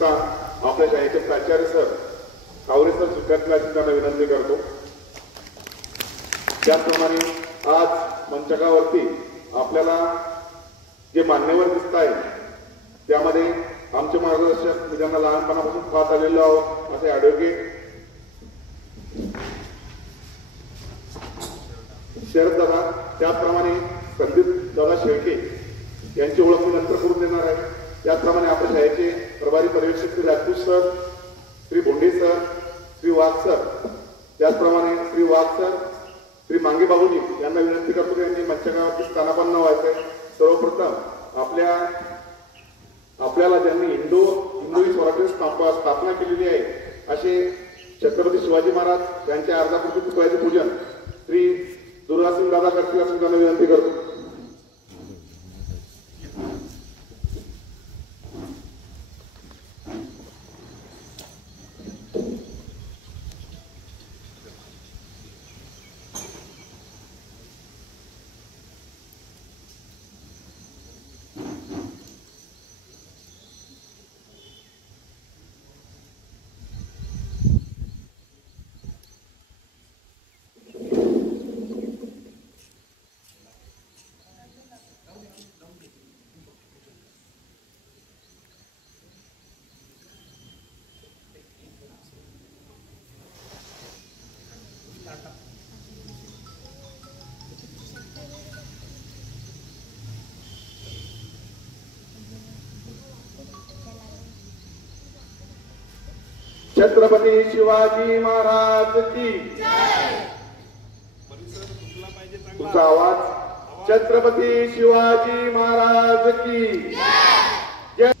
विशेषतः आपल्या शाळेचे प्राचार्य सर कावरे सर स्वीकारण्याची त्यांना विनंती करतो। त्याचप्रमाणे आज मंचकावरती आपल्याला जे मान्यवर दिसत आहेत त्यामध्ये आमचे मार्गदर्शक मी ज्यांना लहानपणापासून पाहत आलेलो आहोत असे ॲडव्होकेट शरद दादा, त्याचप्रमाणे संदीप दादा शेळके यांची ओळख मी नंतर करून देणार आहे। त्याचप्रमाणे आपल्या शाळेचे प्रभारी पर्यवेक्षक श्री राजपूत सर, श्री बोंडे सर, श्री वाघ सर, त्याचप्रमाणे श्री वाघ सर, श्री मांगे बाबूजी यांना विनंती करतो की यांनी मंचकावरती स्थानापन्न व्हायचंय। सर्वप्रथम आपल्याला ज्यांनी हिंदवी स्वराज्य स्थापना केलेली आहे असे छत्रपती शिवाजी महाराज यांच्या अर्धाकृती पुतळ्याचे पूजन श्री दुर्गासिंग दादा करतील असं त्यांना विनंती करतो। छत्रपती शिवाजी महाराज की जय। तुमचा आवाज। छत्रपती शिवाजी महाराज की जय।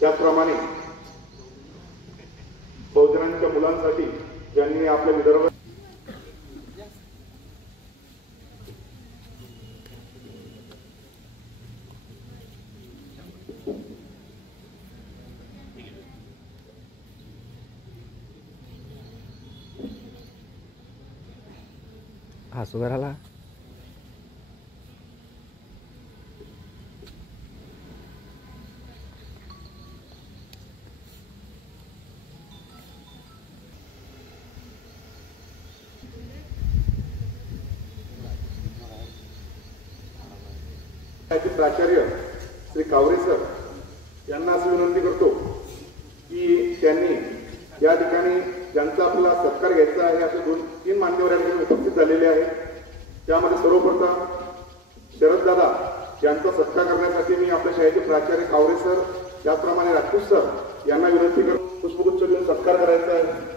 त्याचप्रमाणे बहुजनांच्या मुलांसाठी ज्यांनी आपल्या विदर्भ हसू घराला प्राचार्य श्री कावरे सर यांना अशी विनंती करतो की त्यांनी या ठिकाणी ज्यांचा आपला सत्कार घ्यायचा आहे असे 2-3 मान्यवर या ठिकाणी उपस्थित झालेले आहेत। त्यामध्ये सर्वप्रथम शरद दादा यांचा सत्कार करण्यासाठी मी आपल्या शाळेचे प्राचार्य कावरे सर त्याचप्रमाणे राजपूत सर यांना विनंती करतो पुष्पगुच्छ देऊन सत्कार करायचा आहे।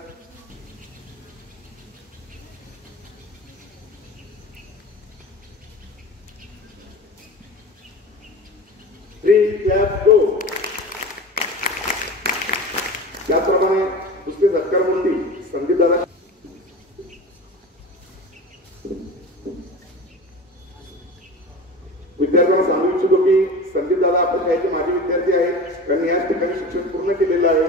त्याचप्रमाणे दुसरे सत्कार मूर्ती संदीप दादा विद्यार्थ्यांना सांगू इच्छितो की संदीप दादा आपल्या शाळेचे माजी विद्यार्थी आहेत। त्यांनी याच ठिकाणी शिक्षण पूर्ण केलेलं आहे।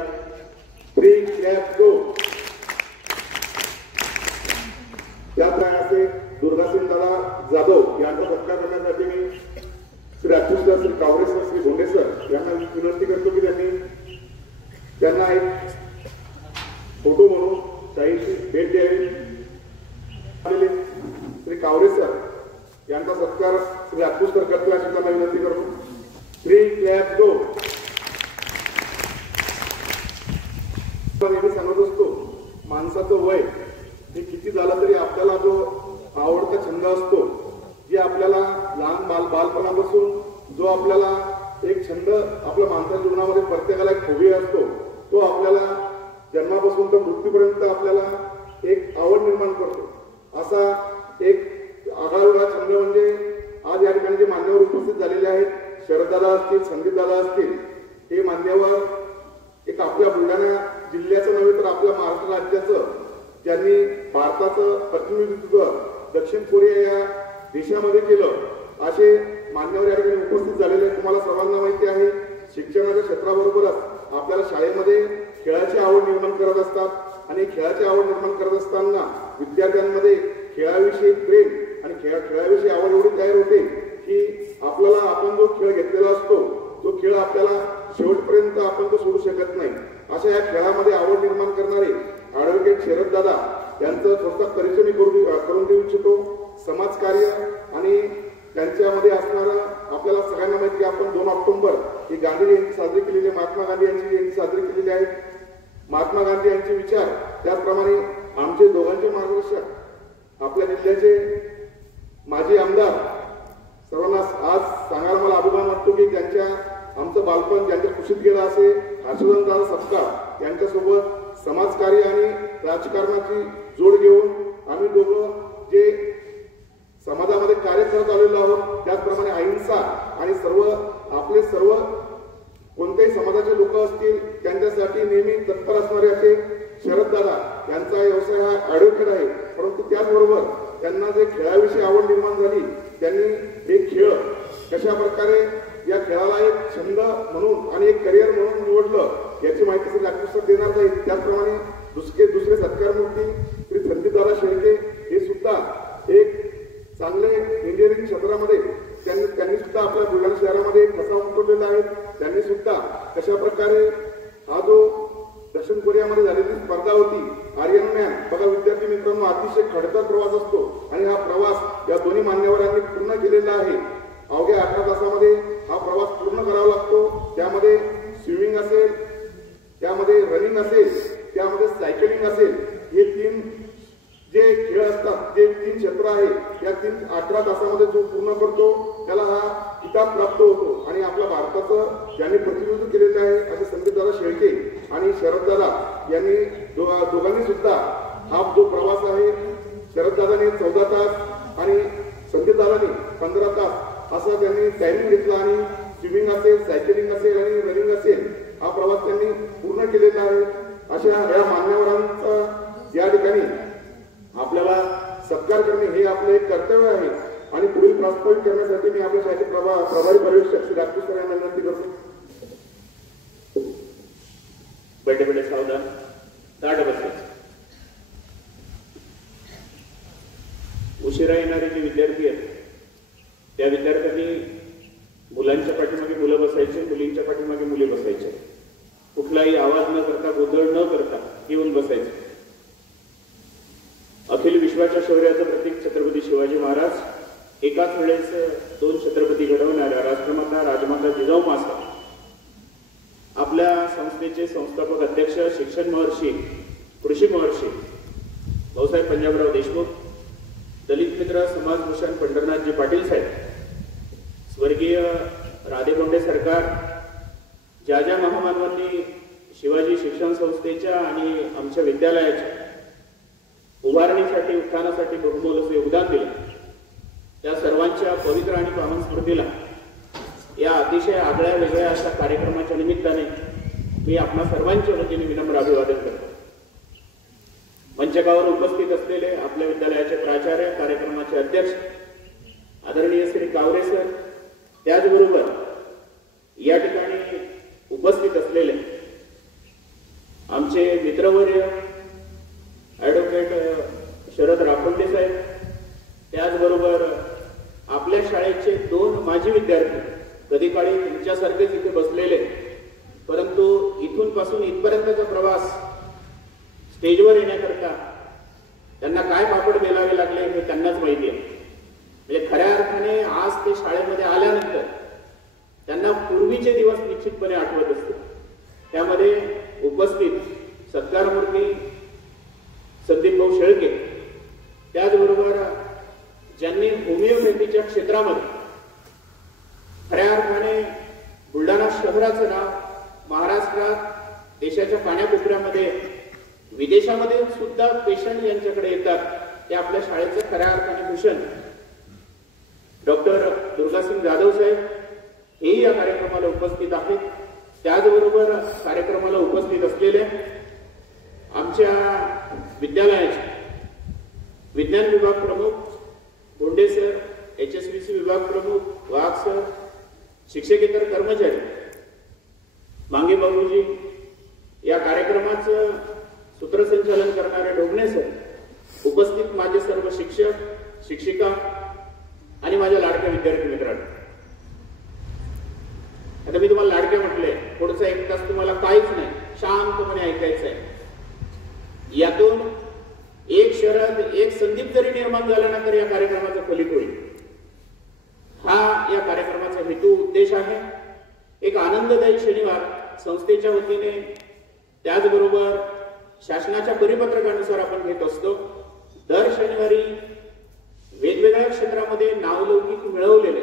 त्याचप्रमाणे असे दुर्गासिंग दादा जाधव यांचा सत्कार करण्यासाठी मी Shri Rajput sir, Shri Kaware sir, Shri Bonde sir यांना विनंती करतो की त्यांना एक फोटो म्हणून शाळेची भेट द्यावी। श्री कावरे सर यांचा सत्कार श्री राजपूत सर करतील अशी त्यांना विनंती करतो। नेहमी सांगत असतो माणसाचं वय हे किती झालं तरी आपल्याला जो आवडता छंद असतो जे आपल्याला लहान बालपणापासून जो आपल्याला एक छंद आपल्या माणसाच्या जीवनामध्ये प्रत्येकाला एक हॉबी असतो तो आपल्याला जन्मापासून तर मृत्यूपर्यंत आपल्याला एक आवड निर्माण करतो। असा एक आगळा छंद म्हणजे आज या ठिकाणी जे मान्यवर उपस्थित झालेले आहेत शरददादा असतील, संदीप दादा असतील, हे मान्यवर एक आपल्या बुलढाणा जिल्ह्याचं नव्हे तर आपल्या महाराष्ट्र राज्याचं ज्यांनी भारताचं प्रतिनिधित्व दक्षिण कोरिया या देशामध्ये केलं असे मान्यवर या ठिकाणी उपस्थित झालेले तुम्हाला सर्वांना माहिती आहे। शिक्षणाच्या क्षेत्राबरोबरच आपल्याला शाळेमध्ये खेळाची आवड निर्माण करत असतात आणि खेळाची आवड निर्माण करत असताना विद्यार्थ्यांमध्ये खेळाविषयी प्रेम आणि खेळाविषयी आवड एवढी तयार होते की आपल्याला आपण जो खेळ घेतलेला असतो तो खेळ आपल्याला शेवटपर्यंत आपण तो सोडू शकत नाही. अशा या खेळामध्ये आवड निर्माण करणारे ॲडव्होकेट शरद दादा यांचा थोडासा परिचय मी करून देऊ इच्छितो. समाजकार्य आणि त्यांच्यामध्ये असणारा आपल्याला सगळ्यांना माहिती की आपण 2 ऑक्टोबर ही गांधी जयंती साजरी केलेली आहे, महात्मा गांधी यांची जयंती साजरी केलेली आहे. महात्मा गांधी यांचे विचार त्याचप्रमाणे आमचे दोघांचे मार्गदर्शक आपल्या जिल्ह्याचे माजी आमदार सर्वांना आज सांगायला मला अभिमान वाटतो की त्यांच्या आमचं बालपण ज्यांच्या कुशीत गेलं असे हर्षवर्धनदादा सपकाळ यांच्यासोबत समाजकार्य आणि राजकारणाची जोड घेऊन आम्ही दोघं जे समाजामध्ये कार्य करत आलेलो आहोत त्याचप्रमाणे अहिंसा आणि आपले सर्व कोणत्याही समाजाचे लोक असतील त्यांच्यासाठी नेहमी तत्पर असणारे असे शरददादा यांचा व्यवसाय हा ॲडव्होकेट आहे. परंतु त्याचबरोबर त्यांना जे खेळाविषयी आवड निर्माण झाली त्यांनी हे खेळ कशा प्रकारे या खेळाला एक छंद म्हणून आणि एक करिअर म्हणून निवडलं याची माहिती डॉक्टर सर देणार नाहीत. त्याचप्रमाणे दुसरे सत्कारमूर्ती श्री संदीपदादा शेळके हे सुद्धा एक चांगले इंजिनिअरिंग क्षेत्रामध्ये त्यांनी सुद्धा आपल्या बुलढाणा शहरामध्ये ठसा उमटवलेला आहे. त्यांनी सुद्धा कशा प्रकारे हा जो दक्षिण कोरियामध्ये झालेली स्पर्धा होती आर्यन मॅन बघा विद्यार्थी मित्रांनो अतिशय खडतर प्रवास असतो आणि हा प्रवास या दोन्ही मान्यवरांनी पूर्ण केलेला आहे. अवघ्या 18 तासामध्ये हा प्रवास पूर्ण करावा लागतो. त्यामध्ये स्विमिंग असेल, त्यामध्ये रनिंग असेल, त्यामध्ये सायकलिंग असेल, हे 3 जे खेळ असतात जे 3 क्षेत्र आहे या 18 तासामध्ये जो पूर्ण करतो त्याला हा किताब प्राप्त होतो. आणि आपल्या भारताचं ज्यांनी प्रतिनिधित्व केलेलं आहे असे संदीपदादा शेळके आणि शरददादा यांनी दोघांनी सुद्धा हा जो प्रवास आहे शरददादाने 14 तास आणि संदीपदादांनी 15 तास असा त्यांनी टायमिंग घेतला आणि स्विमिंग असेल, सायकलिंग असेल आणि रनिंग असेल हा प्रवास त्यांनी पूर्ण केलेला आहे. अशा या मान्यवरांचा या ठिकाणी आपल्याला सत्कार करणे हे आपले एक कर्तव्य आहे आणि पुढील प्रस्तावित करण्यासाठी मी आपल्या शाळेचे प्रभारी पर्यवेक्षक श्री डॉक्टर सर यांना विनंती करतो. बैठे बैठे सावधान ताट बसा. उशिरा येणारे जे विद्यार्थी आहेत त्या विद्यार्थ्यांनी मुलांच्या पाठीमागे मुलं बसायचे, मुलींच्या पाठीमागे मुली बसायचे. कुठलाही आवाज न करता, गोंधळ न करता येऊन बसायचे. अखिल विश्वाच्या शौर्याचं प्रतीक छत्रपती शिवाजी महाराज एकाच वेळेस 2 छत्रपती घडवणाऱ्या राष्ट्रमाता राजमाता जिजाऊ माता आपल्या संस्थेचे संस्थापक अध्यक्ष, शिक्षण महर्षी, कृषी महर्षी भाऊसाहेब पंजाबराव देशमुख, दलित मित्र समाजभूषण पंढरनाथजी पाटील साहेब, स्वर्गीय राधे कोंडे सरकार, ज्या ज्या महामानवांनी शिवाजी शिक्षण संस्थेच्या आणि आमच्या विद्यालयाच्या उभारणीसाठी उत्थानासाठी बहुमोल असे योगदान दिले त्या सर्वांच्या पवित्र आणि पावन स्मृतीला या अतिशय आगळ्या वेगळ्या अशा कार्यक्रमाच्या निमित्ताने मी आपणा सर्वांच्या वतीने विनम्र अभिवादन करतो. मंचकावर उपस्थित असलेले आपल्या विद्यालयाचे प्राचार्य, कार्यक्रमाचे अध्यक्ष आदरणीय श्री कावरे सर, त्याचबरोबर या ठिकाणी उपस्थित असलेले आमचे मित्रवर्य ॲडव्होकेट शरद राखोंडे साहेब, त्याचबरोबर आपल्या शाळेचे 2 माजी विद्यार्थी, कधी काळी तुमच्यासारखेच इथे बसलेले, परंतु इथून पासून इथपर्यंतचा प्रवास स्टेजवर येण्याकरता त्यांना काय पापड बेलावे लागले हे त्यांनाच माहिती आहे. म्हणजे खऱ्या अर्थाने आज ते शाळेमध्ये आल्यानंतर त्यांना पूर्वीचे दिवस निश्चितपणे आठवत असतील. त्यामध्ये उपस्थित सत्कारमूर्ती संदीप भाऊ शेळके, त्याचबरोबर ज्यांनी होमिओपॅथीच्या क्षेत्रामध्ये खऱ्या अर्थाने बुलढाणा शहराचं नाव महाराष्ट्रात, देशाच्या कानाकोपऱ्यामध्ये, विदेशामध्ये सुद्धा पेशंट यांच्याकडे येतात ते आपल्या शाळेचं खऱ्या अर्थाने भूषण डॉक्टर दुर्गासिंग जाधव साहेब हेही या कार्यक्रमाला उपस्थित आहेत. त्याचबरोबर कार्यक्रमाला उपस्थित असलेल्या आमच्या विद्यालयाचे विज्ञान विभाग प्रमुख गोंडे सर, HSVC विभाग प्रमुख वाघ सर, शिक्षकेतर कर्मचारी, मांगे बाबूजी, या कार्यक्रमाचं सूत्रसंचालन करणारे ढोबणे सर, उपस्थित माझे सर्व शिक्षक, शिक्षिका आणि माझ्या लाडक्या विद्यार्थी मित्रांनो, आता मी तुम्हाला लाडके म्हटले, पुढचा 1 तास तुम्हाला काहीच नाही, शांतपणे ऐकायचं आहे. यातून एक शरद, एक संदीप जरी निर्माण झाला ना तर या कार्यक्रमाचं फलित होईल. हा या कार्यक्रमाचा हेतू उद्देश आहे. एक आनंददायी शनिवार संस्थेच्या वतीने, त्याचबरोबर शासनाच्या परिपत्रकानुसार आपण घेत असतो. दर शनिवारी वेगवेगळ्या क्षेत्रामध्ये नावलौकिक मिळवलेले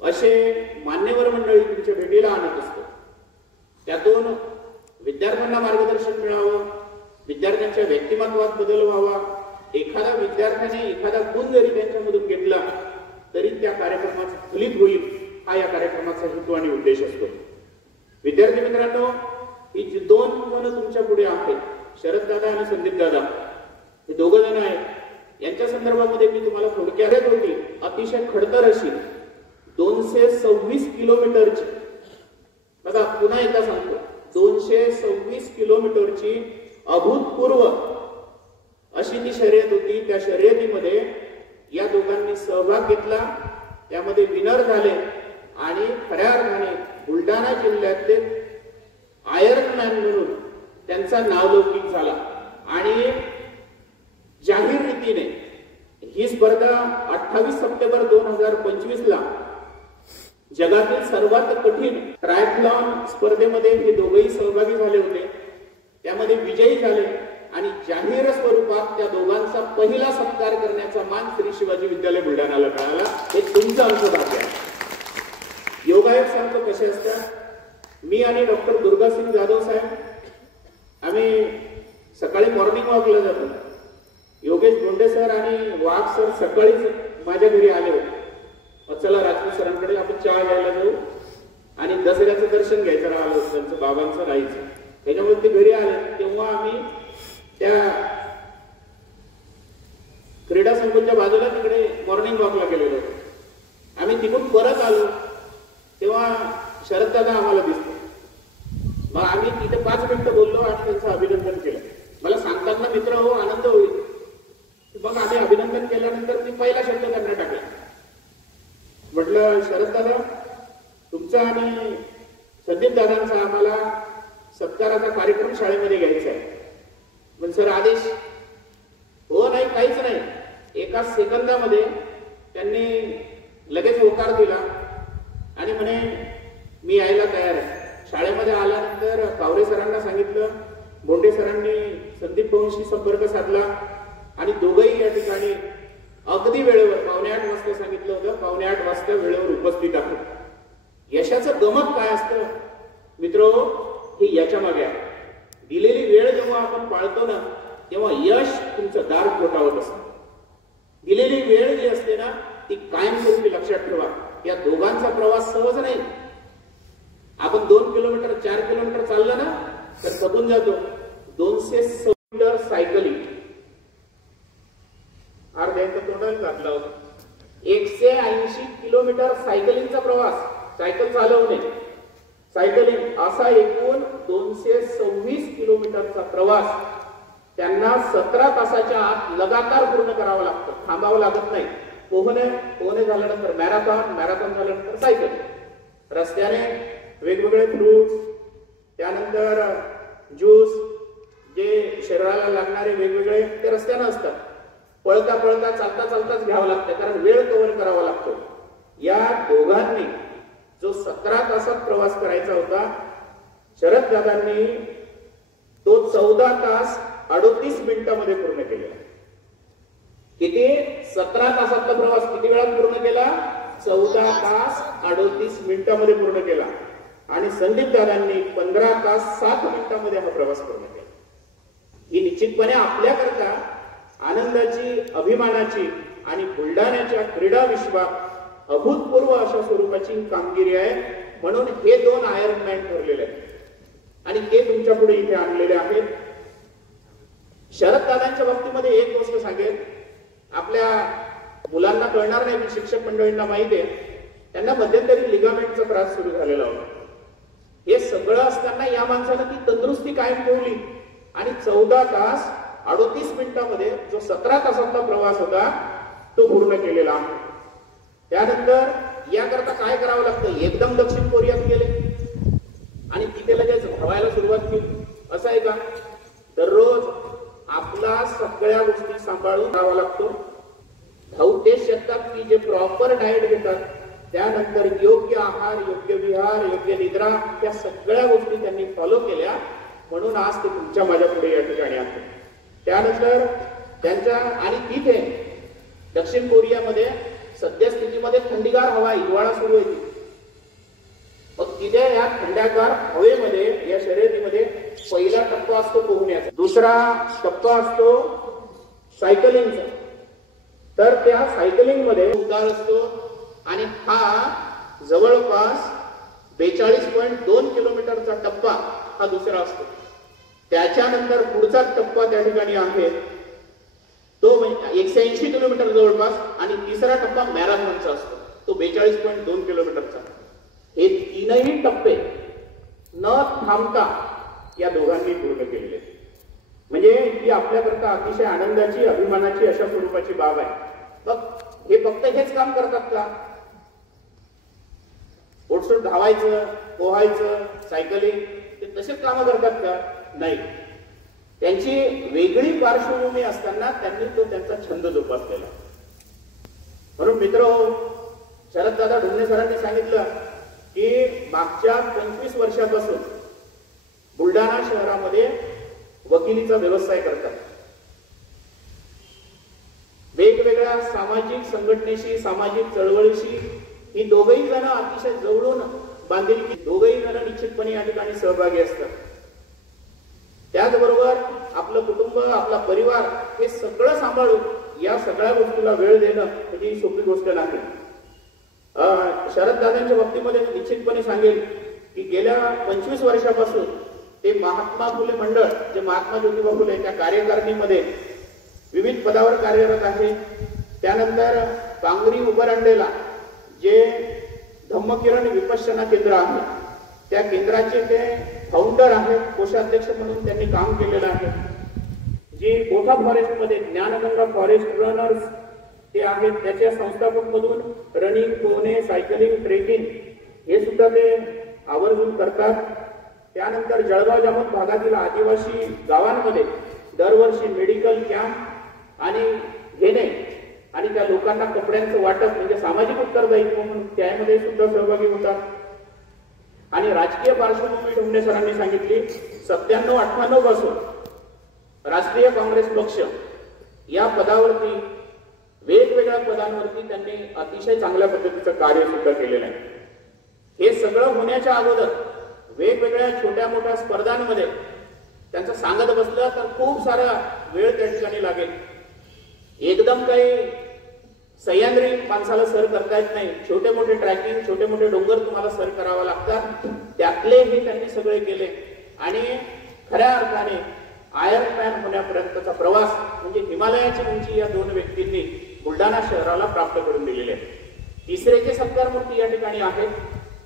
असे मान्यवर मंडळी तुमच्या भेटीला आणत असतो. त्यातून विद्यार्थ्यांना मार्गदर्शन मिळावं, विद्यार्थ्यांच्या व्यक्तिमत्वात बदल व्हावा, एखाद्या विद्यार्थ्याने एखादा गुण जरी त्यांच्यामधून घेतला तरी त्या कार्यक्रमाचा फलित होईल, हा या कार्यक्रमाचा हेतू आणि उद्देश असतो. विद्यार्थी मित्रांनो, ही जी 2 जण तुमच्या पुढे आहेत, शरद दादा आणि संदीप दादा, हे 2 जण आहेत. यांच्या संदर्भामध्ये मी तुम्हाला थोडक्यात होती अतिशय खडतर अशी 226 किलोमीटरची, बघा पुन्हा एकदा सांगतो, 226 किलोमीटरची अभूतपूर्व अशी ती शर्यत होती. त्या शर्यतीमध्ये या दोघांनी सहभाग घेतला, त्यामध्ये विनर झाले आणि खऱ्या अर्थाने बुलढाणा जिल्ह्यातले आयर्न मॅन म्हणून त्यांचा नावलौकिक झाला. आणि जाहीर रीतीने ही स्पर्धा 28 सप्टेंबर 2025 ला जगातील सर्वात कठीण ट्रायथलॉन स्पर्धेमध्ये हे दोघेही सहभागी झाले होते. त्यामध्ये विजयी झाले आणि जाहीर स्वरूपात त्या दोघांचा पहिला सत्कार करण्याचा मान श्री शिवाजी विद्यालय बुलढाणाला मिळाला. हे तुमचं आमचं भाग्य आहे. योगायोग सांगतो कसे असतात. मी आणि डॉक्टर दुर्गासिंग जाधव साहेब आम्ही सकाळी मॉर्निंग वॉकला जातो. योगेश बोंडे सर आणि वाघ सर सकाळीच माझ्या घरी आले होते. चला राजपूत सरांकडे आपण चहा घ्यायला जाऊ आणि दसऱ्याचं दर्शन घ्यायचं राहिलं होतं त्यांचं, बाबांचं राहायचं. त्याच्यामुळे ते घरी आले. तेव्हा आम्ही त्या क्रीडा संकुलच्या बाजूला तिकडे मॉर्निंग वॉकला गेलेलो होतो. आम्ही तिकडून परत आलो तेव्हा शरद दादा आम्हाला दिसतो. मग आम्ही तिथे 5 मिनिटं बोललो आणि त्यांचं अभिनंदन केलं. मला सांगतात ना मित्र हो आनंद होईल. मग आम्ही अभिनंदन केल्यानंतर मी पहिला शब्द त्यांना टाकला. म्हटलं शरद दादा, तुमचा आणि संदीप दादांचा आम्हाला सत्काराचा कार्यक्रम शाळेमध्ये घ्यायचा आहे. पण सर आदेश. हो नाही, काहीच नाही. एका सेकंदामध्ये त्यांनी लगेच होकार दिला आणि म्हणे मी यायला तयार आहे. शाळेमध्ये आल्यानंतर कावरे सरांना सांगितलं, बोंडे सरांनी संदीप भाऊंशी संपर्क साधला आणि दोघंही या ठिकाणी अगदी वेळेवर 7:45 वाजता सांगितलं होतं, 7:45 वाजता वेळेवर उपस्थित आहे. यशाचं गमक काय असतं मित्र, हे याच्या मागे आहे. दिलेली वेळ जेव्हा आपण पाळतो ना तेव्हा यश तुमचं दार ठोठावत असतं. दिलेली वेळ जी असते ना ती कायमस्वरूपी लक्षात ठेवा. या दोघांचा प्रवास सहज नाही. आपण 2 किलोमीटर 4 किलोमीटर चाललं ना तर थकून जातो. 206 मीटर सायकलिंग, अर्ध्यांचा तोंडाला घातला होता. 180 किलोमीटर सायकलिंगचा प्रवास, सायकल चालवणे, सायकलिंग असा एकूण 226 किलोमीटरचा प्रवास त्यांना 17 तासाच्या आत लगातार पूर्ण करावा लागतो. थांबावं लागत नाही. पोहणे झाल्यानंतर मॅरेथॉन झाल्यानंतर सायकल, रस्त्याने वेगवेगळे फ्रूट, त्यानंतर ज्यूस, जे शरीराला लागणारे वेगवेगळे ते रस्त्याने असतात. पळता पळता चालता चालताच घ्यावं लागतं कारण वेळ कव्हर करावा लागतो. या दोघांनी जो 17 तासात प्रवास करायचा होता, शरद दादांनी तो 14 तास 38 मिनिटांमध्ये पूर्ण केलेला. किती? 17 तासातला प्रवास किती वेळात पूर्ण केला? 14 तास 38 मिनिटांमध्ये पूर्ण केला. आणि संदीप दादांनी 15 तास 7 मिनिटांमध्ये हा प्रवास पूर्ण केला. ही निश्चितपणे आपल्याकरता आनंदाची, अभिमानाची आणि बुलढाण्याच्या क्रीडा विश्वात अभूतपूर्व अशा स्वरूपाची कामगिरी आहे. म्हणून हे 2 आयर्न मॅन ठरलेले आहेत आणि ते तुमच्या पुढे इथे आणलेले आहेत. शरद दादांच्या बाबतीमध्ये एक गोष्ट सांगेल, आपल्या मुलांना कळणार नाही, शिक्षक मंडळींना माहिती आहे, त्यांना मध्यंतरी लिगामेंटचा त्रास सुरू झालेला होता. हे सगळं असताना या माणसानं ती तंदुरुस्ती कायम ठेवली आणि 14 तास 38 मिनिटांमध्ये जो 17 तासाचा प्रवास होता तो पूर्ण केलेला आहे. त्यानंतर याकरता काय करावं लागतं, एकदम दक्षिण कोरियात गेले आणि तिथे लगेच धावायला सुरुवात केली असं आहे का? दररोज आपला सगळ्या गोष्टी सांभाळून राहावा लागतो. धावू तेच शकतात की जे प्रॉपर डाएट घेतात, त्यानंतर योग्य आहार, योग्य विहार, योग्य निद्रा, त्या सगळ्या गोष्टी त्यांनी फॉलो केल्या, म्हणून आज ते तुमच्या माझ्या पुढे या ठिकाणी आहे. त्यानंतर त्यांच्या आणि तिथे दक्षिण कोरियामध्ये सद्यस्थितीमध्ये थंडीगार हवा, हिवाळा सुरू आहे. मग तिथे या थंड्यागार हवेमध्ये या शर्यतीमध्ये पहिला टप्पा असतो पोहण्याचा, दुसरा टप्पा असतो सायकलिंगचा. तर त्या सायकलिंग मध्ये उतार असतो आणि हा जवळपास 42.2 किलोमीटरचा टप्पा हा दुसरा असतो. त्याच्यानंतर पुढचा टप्पा त्या ठिकाणी आहे तो म्हणजे 180 किलोमीटर जवळपास, आणि तिसरा टप्पा मॅरेथॉनचा असतो तो 42.2 किलोमीटरचा. हे तीनही टप्पे न थांबता या दोघांनी पूर्ण केलेले, म्हणजे ही आपल्याकरता अतिशय आनंदाची, अभिमानाची अशा स्वरूपाची बाब आहे. मग हे फक्त हेच काम करतात का? ओटसूट धावायचं, पोहायचं, सायकलिंग ते तसेच कामं करतात का? नाही. त्यांची वेगळी पार्श्वभूमी असताना त्यांनी तो त्यांचा छंद जोपासलेला. म्हणून मित्र, शरददादा ढोंगणे सरांनी सांगितलं की मागच्या 25 वर्षापासून बुलढाणा शहरामध्ये वकिलीचा व्यवसाय करतात. वेगवेगळ्या सामाजिक संघटनेशी, सामाजिक चळवळीशी ही दोघही जण अतिशय जवळून बांधिलकी, दोघही जण निश्चितपणे या ठिकाणी सहभागी असतात. त्याचबरोबर आपलं कुटुंब, आपला परिवार हे सगळं सांभाळून या सगळ्या गोष्टीला वेळ देणं म्हणजे सोपी गोष्ट नाही. शरददादांच्या बाबतीमध्ये मी निश्चितपणे सांगेल की गेल्या 25 वर्षापासून ते महात्मा फुले मंडळ, जे महात्मा ज्योतिबा फुले त्या कार्यकारिणीमध्ये विविध पदावर कार्यरत आहे. त्यानंतर कांगरी उबरांडेला जे धम्मकिरण विपश्यना केंद्र आहे, त्या केंद्राचे ते फाउंडर आहेत, कोषाध्यक्ष म्हणून त्यांनी काम केलेलं आहे. जी गोठा फॉरेस्टमध्ये ज्ञानगंगा फॉरेस्ट रनर्स ते आहेत, त्याच्या संस्थापक म्हणून रनिंग, पोहणे, सायकलिंग, ट्रेकिंग हे सुद्धा ते आवर्जून करतात. त्यानंतर जळगाव जामोद भागातील आदिवासी गावांमध्ये दरवर्षी मेडिकल कॅम्प आणि घेणे आणि त्या लोकांना कपड्यांचं वाटप म्हणजे सामाजिक उत्तरदायित्व म्हणून त्यामध्ये सुद्धा सहभागी होतात. आणि राजकीय पार्श्वभूमी ढोंगणे सरांनी सांगितली, 97-98 पासून राष्ट्रीय काँग्रेस पक्ष या पदावरती, वेगवेगळ्या पदांवरती त्यांनी अतिशय चांगल्या पद्धतीचं कार्य सुद्धा केलेलं आहे. हे सगळं होण्याच्या अगोदर वेगवेगळ्या छोट्या मोठ्या स्पर्धांमध्ये त्यांचं सांगत बसलं तर खूप सारा वेळ त्या ठिकाणी लागेल. एकदम काही सह्याद्री माणसाला सर करता येत नाही. छोटे मोठे ट्रॅकिंग, छोटे मोठे डोंगर तुम्हाला सर करावा लागतात. त्यातले हे त्यांनी सगळे केले आणि खऱ्या अर्थाने आयर्न मॅन होण्यापर्यंतचा प्रवास म्हणजे हिमालयाची उंची या दोन व्यक्तींनी बुलढाणा शहराला प्राप्त करून दिलेले आहे. तिसरे जे सत्कार मूर्ती या ठिकाणी आहेत,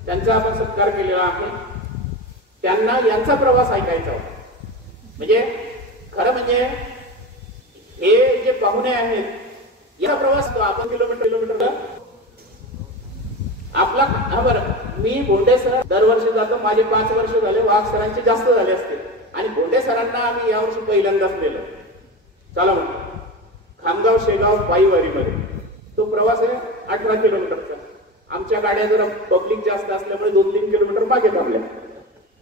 त्यांचा आपण सत्कार केलेला आहे. त्यांना यांचा प्रवास ऐकायचा होता. म्हणजे खरं म्हणजे हे जे पाहुणे आहेत या प्रवास आपण किलोमीटर आपला. बरं, मी भोंडे सर दरवर्षी जातो, माझे 5 वर्ष झाले, वाघ सरांचे जास्त झाले असते आणि भोंडे सरांना आम्ही यावर्षी पहिल्यांदाच नेलं. चला म्हणतो खामगाव शेगाव पायीवारीमध्ये तो प्रवास आहे 18 किलोमीटरचा. आमच्या गाड्या जरा पब्लिक जास्त असल्यामुळे 2-3 किलोमीटर मागे थांबल्या,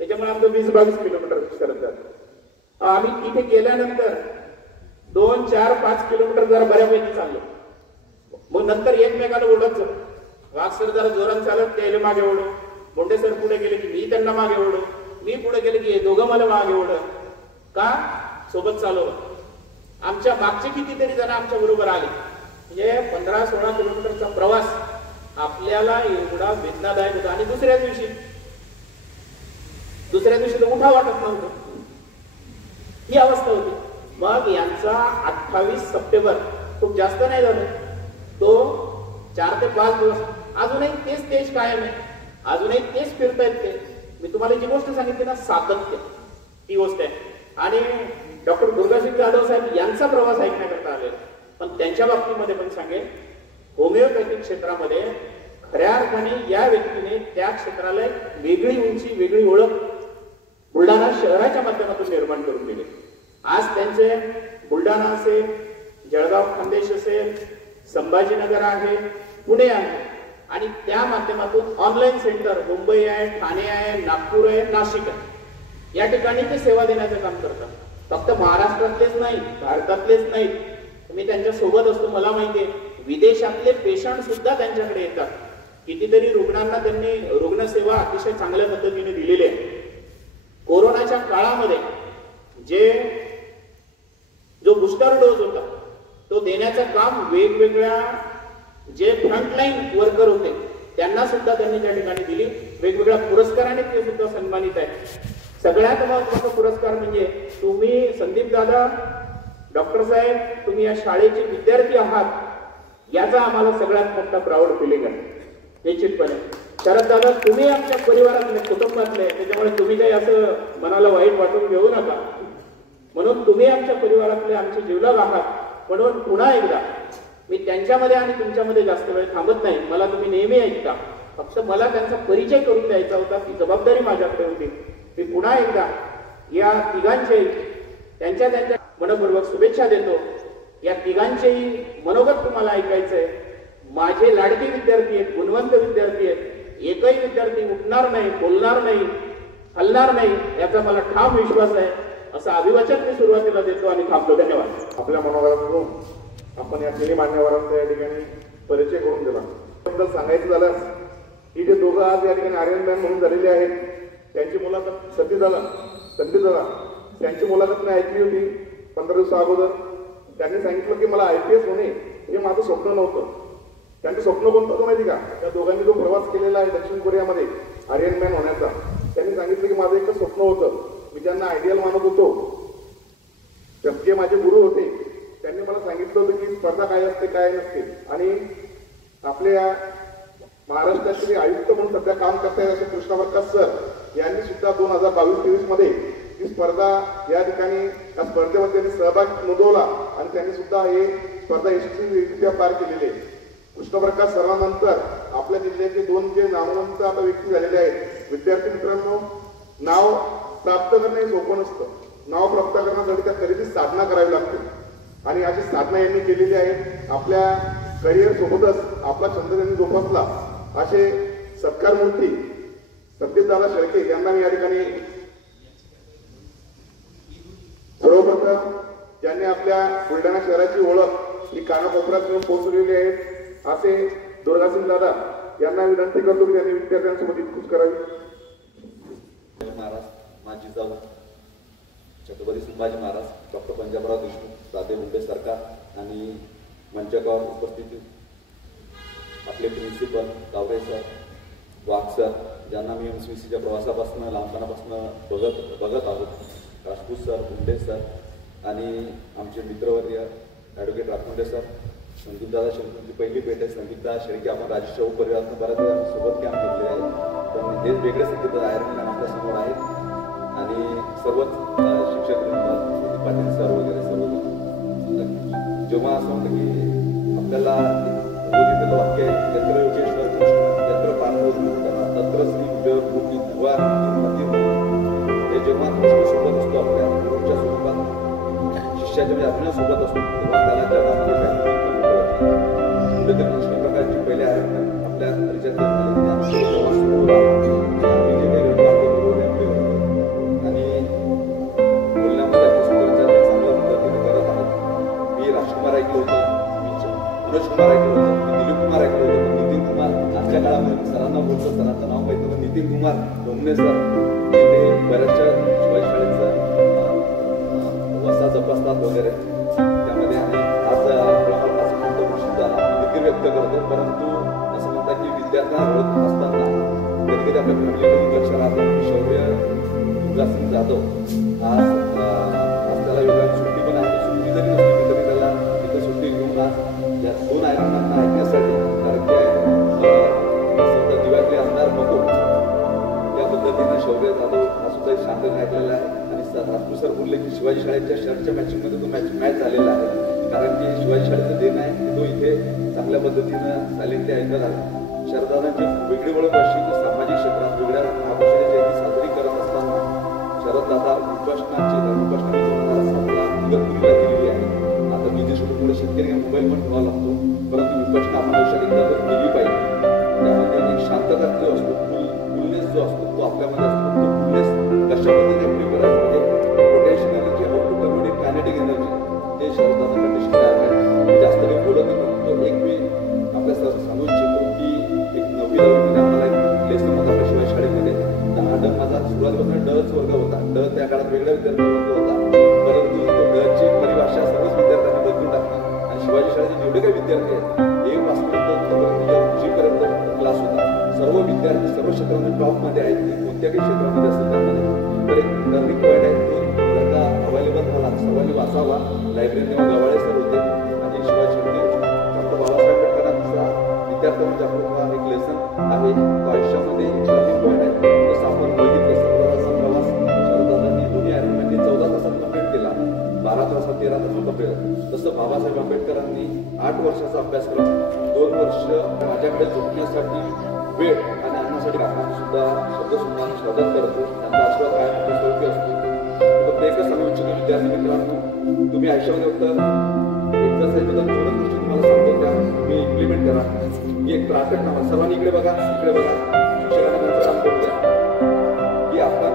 त्याच्यामुळे आमचं 20-22 किलोमीटर करत जात. आम्ही तिथे गेल्यानंतर 2, 4, 5 किलोमीटर जरा बऱ्यापैकी चाललो. मग नंतर एकमेकाला ओढत जाऊ. वाघ सर जरा जोरात चालत त्याला मागे ओढू, बोंडे सर पुढे गेले की मी त्यांना मागे ओढू, मी पुढे गेले की दोघं मला मागे ओढ का सोबत चालवलं. आमच्या मागचे कितीतरी जण आमच्या बरोबर आले. म्हणजे 15-16 किलोमीटरचा प्रवास आपल्याला एवढा वेदनादायक होता. आणि दुसऱ्या दिवशी तर उठा वाटत नव्हतं, ही अवस्था होती. मग यांचा 28 सप्टेंबर खूप जास्त नाही झालं, तो 4 ते 5 दिवस अजूनही तेच कायम आहे, अजूनही तेच फिरतायत ते. मी तुम्हाला जी गोष्ट सांगितली ना, सातत्य, ती गोष्ट आहे. आणि डॉक्टर दुर्गासिंग जाधव साहेब यांचा प्रवास ऐकण्याकरता आले, पण त्यांच्या बाबतीमध्ये पण सांगेल, होमिओपॅथिक क्षेत्रामध्ये खऱ्या अर्थाने या व्यक्तीने त्या क्षेत्राला एक वेगळी उंची, वेगळी ओळख बुलढाणा शहराच्या माध्यमातून निर्माण करून दिली. आज त्यांचे बुलढाणा असेल, जळगाव खानदेश असेल, संभाजीनगर आहे, पुणे आहे, आणि त्या माध्यमातून ऑनलाईन सेंटर मुंबई आहे, ठाणे आहे, नागपूर आहे, नाशिक आहे, या ठिकाणी ते सेवा देण्याचं काम करतात. फक्त महाराष्ट्रातलेच नाही, भारतातलेच नाही, मी त्यांच्या सोबत असतो, मला माहिती आहे विदेशातले पेशंट सुद्धा त्यांच्याकडे येतात. कितीतरी रुग्णांना त्यांनी रुग्णसेवा अतिशय चांगल्या पद्धतीने दिलेली आहे. कोरोनाच्या काळामध्ये जो बुस्टर डोस होता तो देण्याचं काम वेगवेगळ्या जे फ्रंटलाईन वर्कर होते त्यांना सुद्धा त्यांनी त्या ठिकाणी दिली. वेगवेगळ्या पुरस्काराने ते सुद्धा सन्मानित आहे. सगळ्यात महत्वाचा पुरस्कार म्हणजे तुम्ही संदीप दादा, डॉक्टर साहेब, तुम्ही या शाळेचे विद्यार्थी आहात, याचा आम्हाला सगळ्यात मोठा प्राऊड फिलिंग आहे. निश्चितपणे शरद दादा, तुम्ही आमच्या परिवारातले, कुटुंबातले, त्याच्यामुळे तुम्ही काही असं मनाला वाईट वाटून घेऊ नका. म्हणून तुम्ही आमच्या परिवारातले, आमचे जीवलग आहात. म्हणून पुन्हा एकदा मी त्यांच्यामध्ये आणि तुमच्यामध्ये जास्त वेळ थांबत नाही. मला तुम्ही नेहमी ऐकता, फक्त मला त्यांचा परिचय करून द्यायचा होता, ती जबाबदारी माझ्याकडे होती. मी पुन्हा एकदा या तिघांचे त्यांच्या मनपूर्वक शुभेच्छा देतो. या तिघांचेही मनोगत तुम्हाला ऐकायचंय. माझे लाडके विद्यार्थी आहेत, गुणवंत विद्यार्थी आहेत. एकही विद्यार्थी उठणार नाही, बोलणार नाही, हलणार नाही, याचा मला ठाम विश्वास आहे. असं अभिवाचन मी सुरुवातीला देतो आणि थांबतो. धन्यवाद. आपल्या मनोगतातून आपण या तिन्ही मान्यवरांचा या ठिकाणी परिचय करून दिला. बद्दल सांगायचं झालं, ही जे दोघं आज या ठिकाणी आर्यन मॅन म्हणून झालेले आहेत, त्यांची मुलाखत संदीप दादा त्यांची मुलाखत मी ऐकली होती 15 दिवसा अगोदर. त्यांनी सांगितलं की मला IPS होणे हे माझं स्वप्न नव्हतं. त्यांचं स्वप्न कोणतं होतं माहिती का? त्या दोघांनी जो प्रवास केलेला आहे दक्षिण कोरियामध्ये आर्यन मॅन होण्याचा, त्यांनी सांगितलं की माझं एक स्वप्न होतं, मी त्यांना आयडियल मानत होतो. जे माझे गुरु होते त्यांनी मला सांगितलं होतं की स्पर्धा काय असते काय नसते. आणि आपल्या महाराष्ट्राचे आयुक्त म्हणून सध्या काम करतायत असे कृष्णप्रकाश सर यांनी सुद्धा 2022-23 मध्ये ही स्पर्धा या ठिकाणी त्या स्पर्धेमध्ये त्यांनी सहभाग नोंदवला आणि त्यांनी सुद्धा हे स्पर्धा यशस्वीरित्या पार केलेली आहे. कृष्णप्रकाश सरांनंतर आपल्या जिल्ह्याचे 2 जे नामवंत आता व्यक्ती झालेले आहेत. विद्यार्थी मित्रांनो, नाव प्राप्त करणे सोपं नसतं. नाव प्राप्त करण्यासाठी त्या खरेदी साधना करावी लागते आणि अशी साधना यांनी केलेली आहे. आपल्या करिअर सोबतच आपला छंद त्यांनी जोपासला. असे सत्कारमूर्ती संदीपदादा शेळके यांना मी या ठिकाणी सर्वप्रथम ज्यांनी आपल्या बुलढाणा शहराची ओळख ही कानाकोपऱ्यात घेऊन पोहोचलेली आहे असे दुर्गासिंग दादा यांना विनंती करतो की त्यांनी विद्यार्थ्यांसोबत इतकूच करावी. महाराज, माझी जाऊ छत्रपती संभाजी महाराज, डॉक्टर पंजाबराव देशमुख, दादे मुंडे सरकार आणि मंचकावर उपस्थित आपले प्रिन्सिपल गावरे सर, वाघ सर, ज्यांना मी MCVCच्या प्रवासापासून लहानपणापासून बघत आहोत, राजपूत सर, मुंडे सर आणि आमचे मित्रवर्य ॲडव्होकेट राखोंडे सर, संदीपदादा शेळकेंची पहिली भेट आहे. संदीपदादा शेळके आपण राजशाहू परिवारातून बऱ्याच वेळा सोबत कॅम्प घेतले आहे, पण हे वेगळे संदीप आयर्न आपल्यासमोर आहेत आणि सर्वच शिक्षक पाटील सर वगैरे सर्व. जेव्हा असं होतं की आपल्याला बोधिलेलं वाक्य आहे, यत्र योगेश्वर कृष्ण यत्र पार्वती तत्र श्री विजयभूती धुवा. हे जेव्हा सोबत असतो आपल्या गुरुच्या स्वरूपात, शिष्याच्या आपल्यासोबत असतो, तेव्हा त्याला जगामध्ये काही कुठेतरी कृष्ण प्रकारची पहिले आहे आपल्या परिचयात आणि बोलण्यामध्ये आपण चांगल्या पद्धतीने करत आहोत. मी राजकुमार ऐकलं होतं, मी मनोज कुमार ऐकलं होतं, मी दिलीप कुमार ऐकलं होतं, पण नितीन कुमार आजच्या काळामध्ये सरांना बोलतो, सरांचं नाव माहिती होतं नितीन कुमार डोंगणे सर. ते बऱ्याचशा शिवाजी शाळेचा वसा जपासतात वगैरे. त्यामध्ये आणि आज व्यक्त करतो, परंतु असं म्हणतात की विद्यार्थ्यांना होत असताना कधी कधी आपल्या फॅमिलीमध्ये लक्ष राहतं की शौर्य दुर्गासिंग जाधव आज त्याला योगाची सुट्टी पण आहे. सुट्टी जरी नसली तरी त्याला इथं सुट्टी घेऊन आज या 2 आयरनांना ऐकण्यासाठी, कारण की समजा दिव्यातले असणार नको त्या पद्धतीने शौर्य जाधव हा सुद्धा एक शांतने ऐकलेला आहे. आणि राजपूत सर बोलले की शिवाजी शाळेच्या शहरच्या मॅचिंगमध्ये तो मॅच झालेला आहे, कारण की शिवाजी शाळेचं देण आहे की तो इथे चांगल्या पद्धतीनं सायलेंटली ऐकत आहे. शरदादांची वेगळी ओळख अशी की सामाजिक क्षेत्रात वेगळ्या महापुरुषांची जयंती साजरी करत असताना शरददादा उपोषणाची धर्मोपोषणाची 2007ला इगतपुरीला केलेली आहे. आता बिझी शेड्यूलमुळे शेतकरी मोबाईल पण ठेवावा लागतो, परंतु उपोषण आपण आयुष्यात एकदा केली पाहिजे. त्यामध्ये एक शांतता जो असतो, फुलनेस जो असतो तो आपल्यामध्ये असतो. तो फुलनेस कशा पद्धतीने ऍक्टिव्ह करायचं म्हणजे potassium energy how to convert in kinetic energy हे शरददादा कंडिशन आहे. मी जास्त काही बोलत नाही, परंतु एक मी आपल्या सांगू इच्छितो की एक 9वी 10वीमध्ये आम्हाला एक लेसन होता आपल्या शिवाजी शाळेमध्ये. तर हा ड माझा सुरुवातीपासून डच वर्ग होता. ड त्या काळात वेगळ्या विद्यार्थी वर्ग होता, परंतु तो डची परिभाषा सर्वच विद्यार्थ्यांनी बदलून टाकली आणि शिवाजी शाळेचे जेवढे काही विद्यार्थी आहेत एक पासून जीपर्यंत क्लास होता. सर्व विद्यार्थी सर्व क्षेत्रामध्ये टॉपमध्ये आहेत, कोणत्या काही क्षेत्रामध्ये असेल त्यामध्ये. तर एक लर्निंग पॉईंट आहे, तो जर का अवेलेबल झाला सर्वांनी वाचावा. लायब्ररीमध्ये गवाळे सर होते आणि शिवाजी होते. डॉक्टर बाबासाहेब आंबेडकरांचा विद्यार्थ्यांना जागरूक एक लेसन आहे, तो आयुष्यामध्ये एक लर्निंग पॉईंट आहे. जसं आपण बघितलं 17 तासाचा प्रवास शरददादांनी दोन्ही आयर्नमॅननी 14 तासात कंप्लीट केला, 12 तासात 13 तासात कंप्लीट. तसं बाबासाहेब आंबेडकरांनी 8 वर्षाचा अभ्यासक्रम 2 वर्ष माझ्याकडे झोपण्यासाठी वेळ आणि अन्नासाठी कामाची सुद्धा शब्दसुद्धा स्वागत करतो. त्यांचा आशीर्वाद काय स्वरूपी असतो. फक्त एकच सांगू इच्छितो विद्यार्थी मित्रांनो, तुम्ही आयुष्यामध्ये फक्त एक्झरसाईजबद्दल 2 गोष्टी तुम्हाला सांगतो, त्या तुम्ही इम्प्लिमेंट करा. मी एक त्राटक नाव, सर्वांनी इकडे बघा, शिक्षकांना त्यांचं काम करू द्या की आपण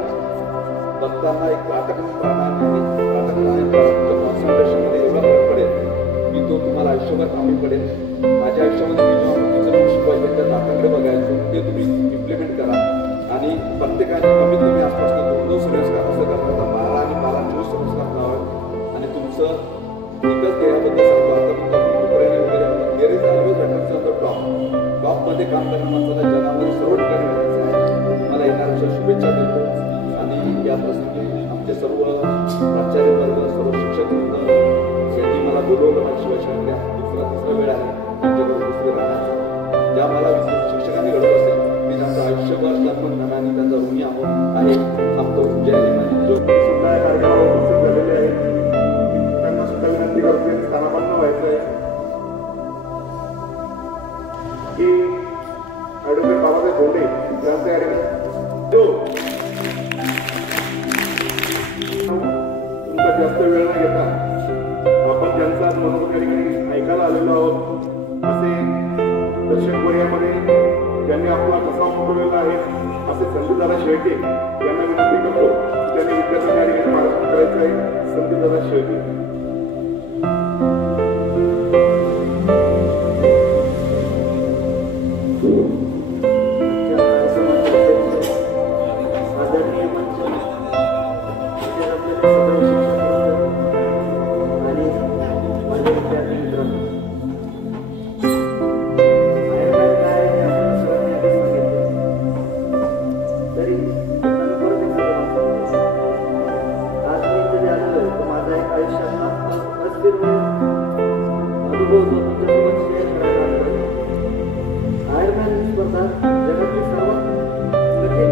बघताना एक त्राटक प्राणायाम आहे. त्राटक प्राणायाम कॉन्सन्ट्रेशनमध्ये एवढा फरक पडेल की तो तुम्हाला आयुष्यभर कामी पडेल. माझ्या आयुष्यामध्ये मी जेव्हा शिकवायचं त्या त्राटकडे बघायचं, ते तुम्ही इम्प्लिमेंट करा. आणि प्रत्येकाने कमीत कमी आसपासनं 2 सूर्यस्कार असं करता 12 आणि 12 24 सूर्यस्कार करावे. आणि तुमचं एकच ध्येयाबद्दल सांगतो, आता तुमचा उपरायने वगैरे there is always reference on the टॉपमध्ये काम करणं माणसाला जगामध्ये सर्व ठिकाणी करायचं आहे. मला येणाऱ्या शुभेच्छा देतो. आणि या प्रसंगी आमचे सर्व प्राचार्य वर्ग, सर्व शिक्षक वृंद यांनी मला बोलवलं. माझ्या शिवाशाळेमध्ये तिसरा वेळ आहे त्यांच्याकडून दुसरे राहण्याचा. ज्या मला शिक्षकांनी घडवलं असेल मी त्यांचं आयुष्यभर जन्मधन आणि त्यांचा ऋणी आहे. थांबतो. जय हिंद. सुद्धा या कार्यक्रमावर उपस्थित झालेले आहेत, त्यांना सुद्धा विनंती करतो की स्थानापन्न व्हायचं आहे की ॲडव्होकेट बाबासाहेब भोंडे यांचं या ठिकाणी तुमचा जास्त वेळ न घेता आपण ज्यांचा मनोगत या ठिकाणी ऐकायला आलेलो आहोत, असे दक्षिण कोरियामध्ये ज्यांनी आपला कसा उमटवलेला आहे असे संदीपदादा शेळके यांना विनंती करतो त्यांनी विद्यार्थ्यांना या ठिकाणी मार्गदर्शन करायचं आहे. संदीपदादा शेळके. आयर्नमॅन स्पर्धा जगातली सर्वात कठीण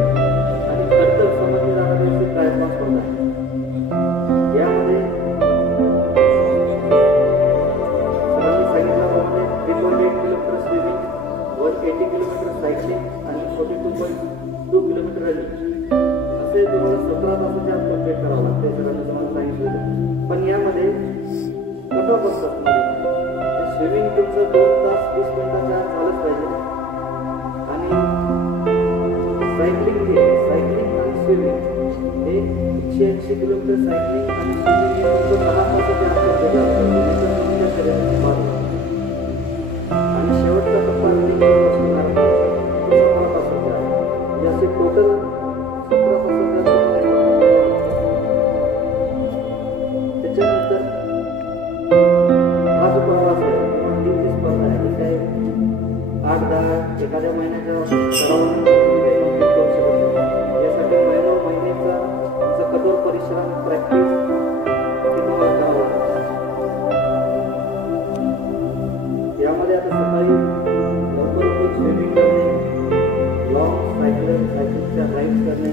आणि खडतर समजली जाणारी अशी ट्रायथलॉन स्पर्धा आहे. यामध्ये सरांनी सांगितल्याप्रमाणे 3.8 किलोमीटर स्विमिंग, 180 किलोमीटर सायकलिंग आणि 42.2 किलोमीटर रनिंग असे तुम्हाला 17 तासाच्या आत कंप्लीट करावं लागते. सरांनी तुम्हाला सांगितलं, पण यामध्ये कट ऑफ असतात. स्विमिंग तुमचं 2 तास 20 मिनिटाच्या आत झालंच पाहिजे. आणि सायकलिंग आणि स्विमिंग हे 180 किलोमीटर सायकलिंग आणि स्विमिंग हे तुमचं 10 तासाच्या आत कंप्लीट झालं पाहिजे. तुमच्या शरीराची वाढ आणि शेवटचा टप्पा रनिंग असणार 16 तासाचा आहे. म्हणजे असे टोटल 17 तासाच्या त्याच्यानंतर हा जो प्रवास आहे किंवा ती जी स्पर्धा आहे ती काही 8-10 एखाद्या महिन्याच्या सरावाने करू शकत नाही. यासाठी महिन्याचा कठोर परिश्रम, प्रॅक्टिस हे तुम्हाला करावं लागतं. यामध्ये आता सकाळी लवकर उठून स्विमिंग करणे, लॉंग सायकलिंगच्या राईड्स करणे,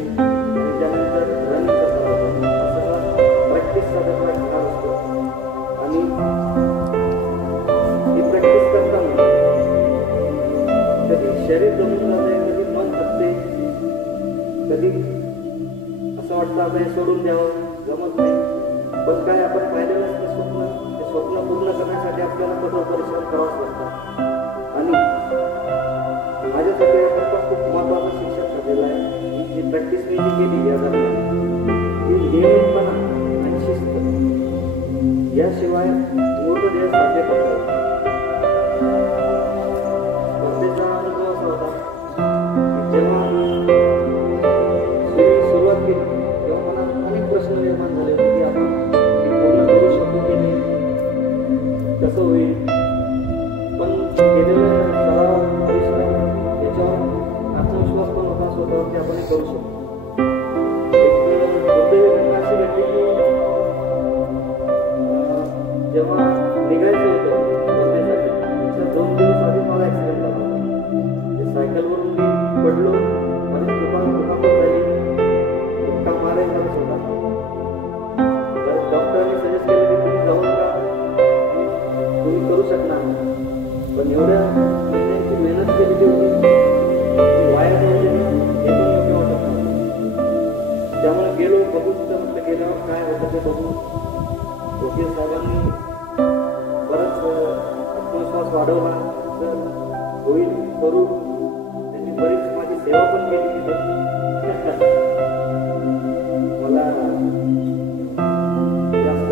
कधी असं वाटतं आता हे सोडून द्यावं, जमत नाही. पण काय आपण पाहिलेलं असतं स्वप्न, ते स्वप्न पूर्ण करण्यासाठी आपल्याला कठोर परिश्रम करावाच लागतात. आणि माझ्यासाठी आपण खूप महत्त्वाचं शिक्षण ठरलेलं आहे. ही जी प्रॅक्टिस मी जी केली या दरम्यान, ती नियमितपणा आणि शिस्त याशिवाय मूर्त ध्येय साध्य करता येत नाही. स्पर्धेचा अनुभव असा होता की जेव्हा सुरुवात केली तेव्हा मनात अनेक प्रश्न निर्माण झाले होते की आपण ते पूर्ण करू शकू की नाही, कसं होईल. पण केलेलं सराव परिश्रम याच्यावर आत्मविश्वास पण होता स्वतःवर की आपण हे करू शकतो. एक दुर्दैवी घटना अशी घडली की जेव्हा निघायचं होतं स्पर्धेसाठी तर 2 दिवस आधी मला ॲक्सिडेंट झाला होता. सायकलवरून मी पडलो आणि दुखापत झाली, मुक्का मारायचा होता. तर डॉक्टरांनी सजेस्ट केलं की तुम्ही जाऊ नका, तुम्ही करू शकणार नाही. पण एवढ्या महिन्यांची मेहनत केलेली होती ती वाया जाऊ दिली हे पण योग्य वाटत नव्हतं. त्यामुळे गेलो, बघू तिथं म्हटलं गेल्यावर काय होतं ते बघू. वकील साहेबांनी बराच आत्मविश्वास वाढवला, तर होईल करू. त्यांनी बरीच माझी सेवा पण केली तिथे. मला जास्त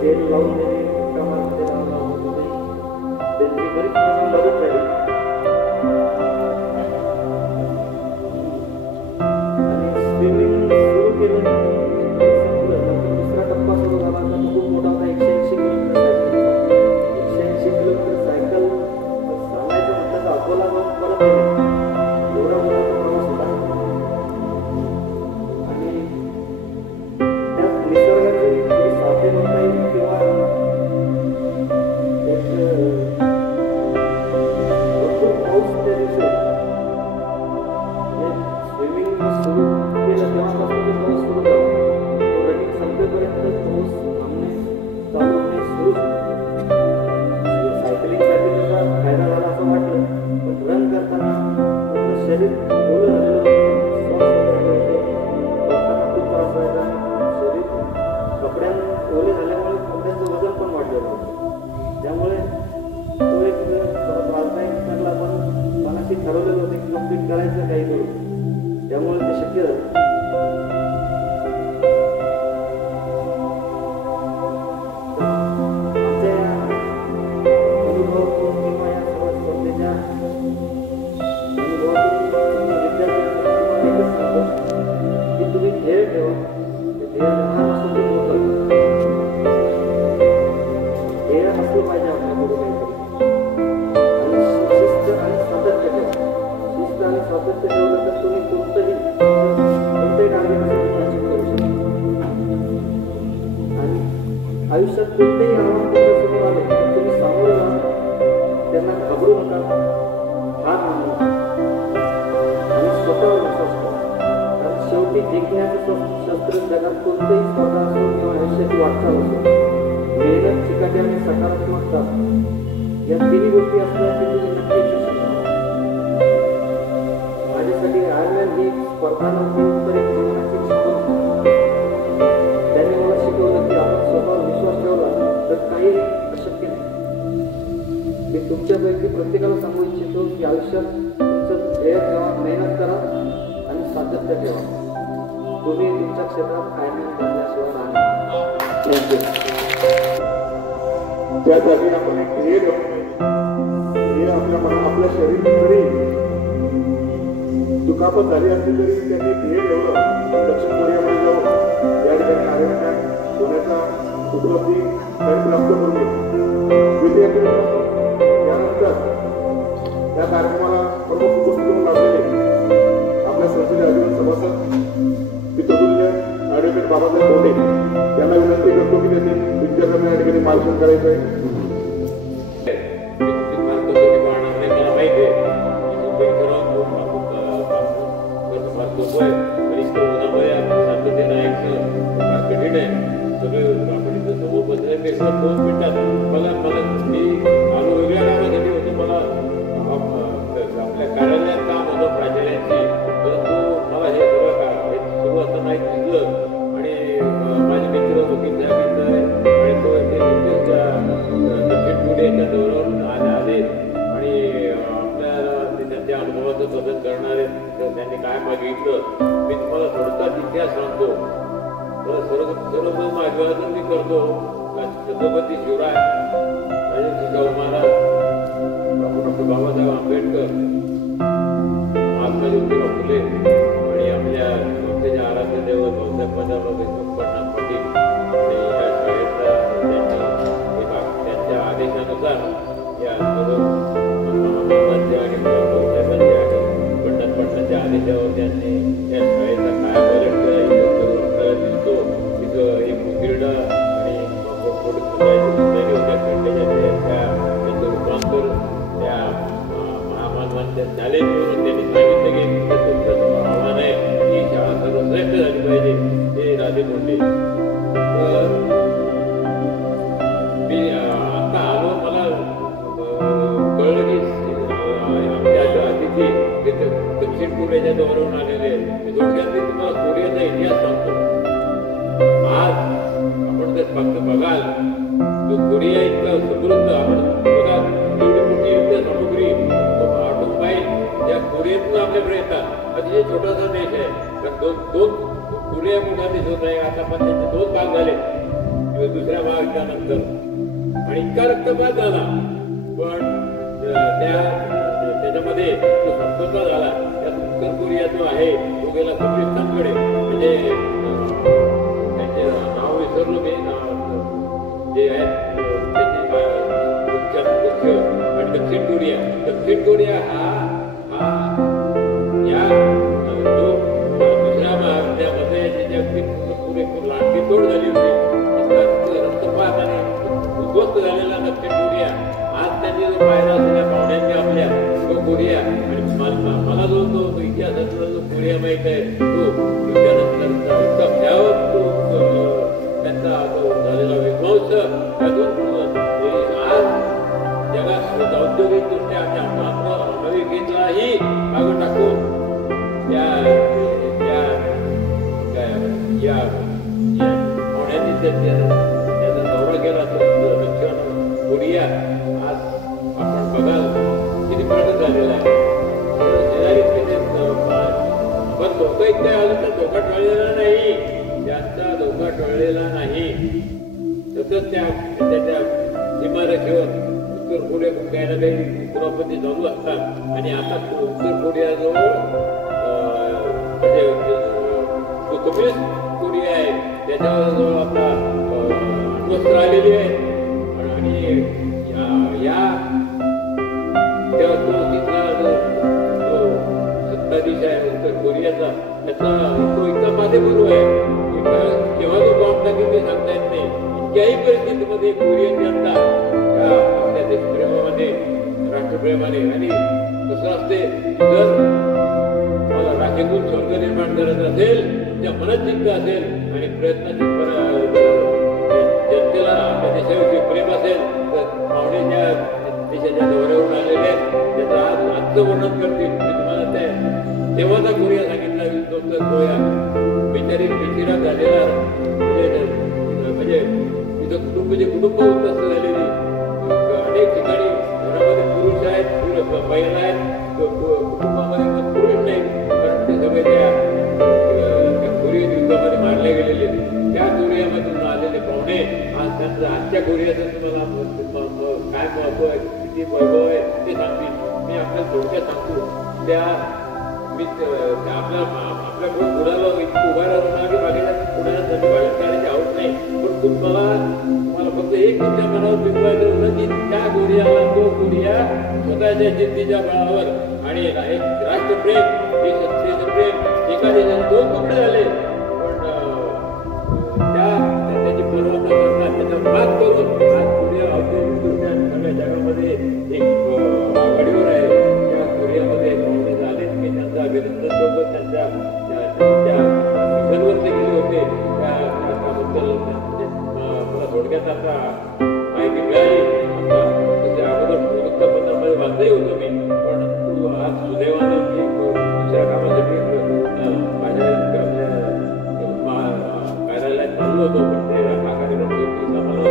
जेल लावून देणे, कामामध्ये लावून देणे, त्यांची बरीच मला मदत झाली. आणि स्विमिंग सुरू केलं, दुसरा टप्पा सुरू झाला तर खूप मोठा होता. 180 किलोमीटर सायकल चालायचं म्हटलं तर अकोला जाऊन परत येणे एवढा मोठा प्रवास होता. आणि त्यात निसर्गाची थोडी साथे म्हणता येईल किंवा एक भरपूर पाऊस त्या दिवशी होता. स्विमिंग सुरू केलं तेव्हापासून तो पाऊस सुरू झाला. रनिंग संपेपर्यंत पाऊस थांबणे चालू होणे सुरू. सायकलिंगसाठी त्याचा फायदा झाला असं वाटलं, पण रन करताना पूर्ण शरीर ओलं झालेलं होतं, श्वास वगैरे होते, करताना खूप त्रास व्हायचा. शरीर कपड्यां ओले झाल्यामुळे कपड्यांचं वजन पण वाढलेलं होतं. त्यामुळे तो एक थोडा त्रासदायक ठरला, पण मनाशी ठरवलेलं होतं की कंप्लीट करायचं काही करून. त्यामुळे ते शक्य झालं. तुम्ही ध्येय ठेवा, ते ध्येय लहान असो की मोठं, ध्येय असलं पाहिजे आपल्याकडे काहीतरी. आणि शिस्त आणि सातत्य ठेवा. शिस्त आणि सातत्य ठेवलं तर तुम्ही कोणतंही टार्गेट असेल करू शकता. आणि आयुष्यात कोणतेही आव्हान तुमच्यासमोर आले तर तुम्ही सामोरे जा, त्यांना घाबरू नका, हार मानू नका आणि स्वतःवर विश्वास करा. शेवटी जिंकण्याचं शस्त्र जगात कोणतेही स्पर्धा असो किंवा आयुष्याची वाटचाल असो, मेहनत, चिकाटी आणि सकारात्मकता या तिन्ही गोष्टी असल्या की तुम्ही नक्की यशस्वी होणार. माझ्यासाठी आयर्लंड ही स्पर्धा नव्हती तर एक जीवनाची शिकवण. त्याने मला शिकवलं की आपण स्वतःवर विश्वास ठेवला तर काही अशक्य नाही. मी तुमच्यापैकी प्रत्येकाला सांगू इच्छितो की आयुष्यात तुमचं ध्येय ठेवा, मेहनत करा आणि सातत्य ठेवा. तुम्ही तुमच्या क्षेत्रात कायम करण्याशिवाय राहणार. थँक्यू. त्यासाठी आपण एक ध्येय ठेवलं पाहिजे. हे आपल्या मनात, आपल्या शरीर जरी दुखापत झाली असली तरी त्यांनी ध्येय ठेवलं. दक्षिण कोरियामध्ये जाऊन या ठिकाणी आयर्लंड होण्याचा उपलब्धी त्यांनी प्राप्त करून घेतली. विद्यार्थी त्यानंतर त्या कार्यक्रमाला प्रमुख उपस्थित म्हणून लाभलेले आपल्या संसदीय अधिवेशन सभासद पितृतुल्य ॲडव्होकेट बाबासाहेब बोंडे यांना विनंती करतो की त्यांनी विद्यार्थ्यांना या ठिकाणी मार्गदर्शन करायचं आहे. सगळे आपण सोबत मिनिटात मला मी आलो वेगळ्या कामासाठी होतो. मला आपल्या कार्यालयात काम होतं प्राचार्यांची, परंतु सर्वप्रथम अभिवादन मी करतो छत्रपती शिवराय राजे जिजाऊ महाराज, डॉक्टर बाबासाहेब आंबेडकर, महात्मा ज्योतिराव फुले आणि आपल्या संस्थेचे आराध्य दैवत भाऊसाहेब पंजाबराव देशमुख पटनाथ पाटील आणि या शाळेचा त्यांच्या आदेशानुसार या सर्व महात्मांच्या आणि भाऊसाहेबांच्या आणि पटनाथच्या आदेशावर त्यांनी या शाळेचा काय बजेट आपल्याला दिसतो तिथं एक क्रीडा आणि त्याचं रूपांतर त्या महामानवांच्या शाळेत त्यांनी सांगितलं की तुमचं आव्हान आहे ही शाळा सर्वश्रेष्ठ झाली पाहिजे हे राजे बोलले. तर मी आता आलो, मला कळलं की आमच्या अतिथी दक्षिण कोरियाच्या दौऱ्यावरून आलेले आहेत. मी थोडक्यात तुम्हाला कोरियाचा इतिहास सांगतो. आज आपण जर फक्त बघाल तो कोरिया इतका समृद्ध, आपण बघाल एवढी मोठी युद्ध सामुग्री ऑटोमोबाईल या कोरियातून आपल्याकडे येतात. अतिशय छोटासा देश आहे, दोन कोरिया मोठा देश होत आहे आता, पण त्यांचे 2 भाग झाले दुसऱ्या महायुद्धानंतर आणि इतका रक्तपात झाला. पण त्याच्यामध्ये जो समझोता झाला त्यात उत्तर कोरिया जो आहे तो गेला कम्युनिस्टांकडे, म्हणजे त्यांचे नाव विसरलो मी, जे आहेत मुख्य आणि दक्षिण कोरिया हा या जो दुसऱ्या महायुद्धामध्ये अगदी पुरेपूर लांबीतोड झाली होती, रक्तपात आणि उद्ध्वस्त झालेला दक्षिण कोरिया आज त्यांनी जो पाहिला असलेल्या पाहुण्यांनी आपल्या तो कोरिया आणि मला जो इतिहासातला जो कोरिया माहित आहे तो त्यानंतर इतका भयावह तो त्यांचा जो झालेला विध्वंस त्यातून आज जगात औद्योगिकदृष्ट्या अमेरिकेलाही मागं टाकून या पाहुण्यांनी त्याचा दौरा केला. दक्षिण कोरिया आज आपण बघाल किती प्रगत झालेला आहे. पण लोक इथे अजून तर धोका टळलेला नाही, त्यांचा धोका टळलेला नाही. सतत त्याच्या सीमारेषेवर उत्तर कोरिया काही ना काही कुरापती चालू असतात आणि आता उत्तर कोरियाजवळ म्हणजे जो कम्युनिस्ट कोरिया आहे त्याच्याजवळ आता अण्वस्त्र आलेली आहे आणि या तो तिथला जो सत्ताधीश आहे उत्तर कोरियाचा त्याचा तो इतका माथेबरू आहे केव्हा तो बॉम्ब टाकेल ते सांगता येत नाही. इतक्याही परिस्थितीमध्ये कोरियन जनता या आपल्या देशप्रेमामध्ये राष्ट्रप्रेमाने आणि कसं असते जर मला राखेतून स्वर्ग निर्माण करायचं असेल, तुमच्या मनात जिंकत असेल आणि प्रयत्नाची जनतेला आपल्या देशाविषयी प्रेम असेल तर पाहुणे देशाच्या दौऱ्यावरून आलेले आहेत त्याचं आजचं वर्णन करतील. मी तुम्हाला तेव्हाचा कोरिया सांगितला कोरिया बिचारा झालेला म्हणजे तिथं कुटुंब उद्ध्वस्त झालेली अनेक ठिकाणी घरामध्ये पुरुष आहेत, महिला आहेत, कुटुंबामध्ये पुरुष नाही कारण ते सगळे त्या कोरियन युद्धामध्ये मारले गेलेले. त्या कोरियामधून आलेले पाहुणे आज त्यांचं आजच्या कोरियाचं तुम्हाला काय महत्व आहे, किती वैभव आहे ते सांगतील. मी आपल्याला थोडक्यात सांगतो. त्या मी आपल्या पुढाला उभा राहून की बाकीच्या पुढ्याला त्यांनी बाहेर काढायची आवड नाही, पण तुम्हाला फक्त एक तुमच्या मनावर बिंबवायचं होतं की त्या कोरियाला तो कोरिया स्वतःच्या जिद्दीच्या बळावर आणि एक राष्ट्रप्रेम देशप्रेम एका देशात 2 तुकडे झाले पण त्याची पर्वा न करता त्याचा मात करून आज कोरिया औद्योगिकदृष्ट्या सगळ्या जगामध्ये एक आघाडीवर आहे. त्या कोरियामध्ये पाहुणे झाले की त्यांचं अभिनंदन सोबत त्यांच्या मिशनवर ते गेले होते त्याबद्दल मला थोडक्यात आता माहिती मिळाली. त्याच्या अगोदर वृत्तपत्रामध्ये वाचलंही होतं मी, परंतु आज सुदैवानं मी दुसऱ्या कामासाठी माझ्या कार्यालयात चालू होतो पण ते हा कार्यक्रम मला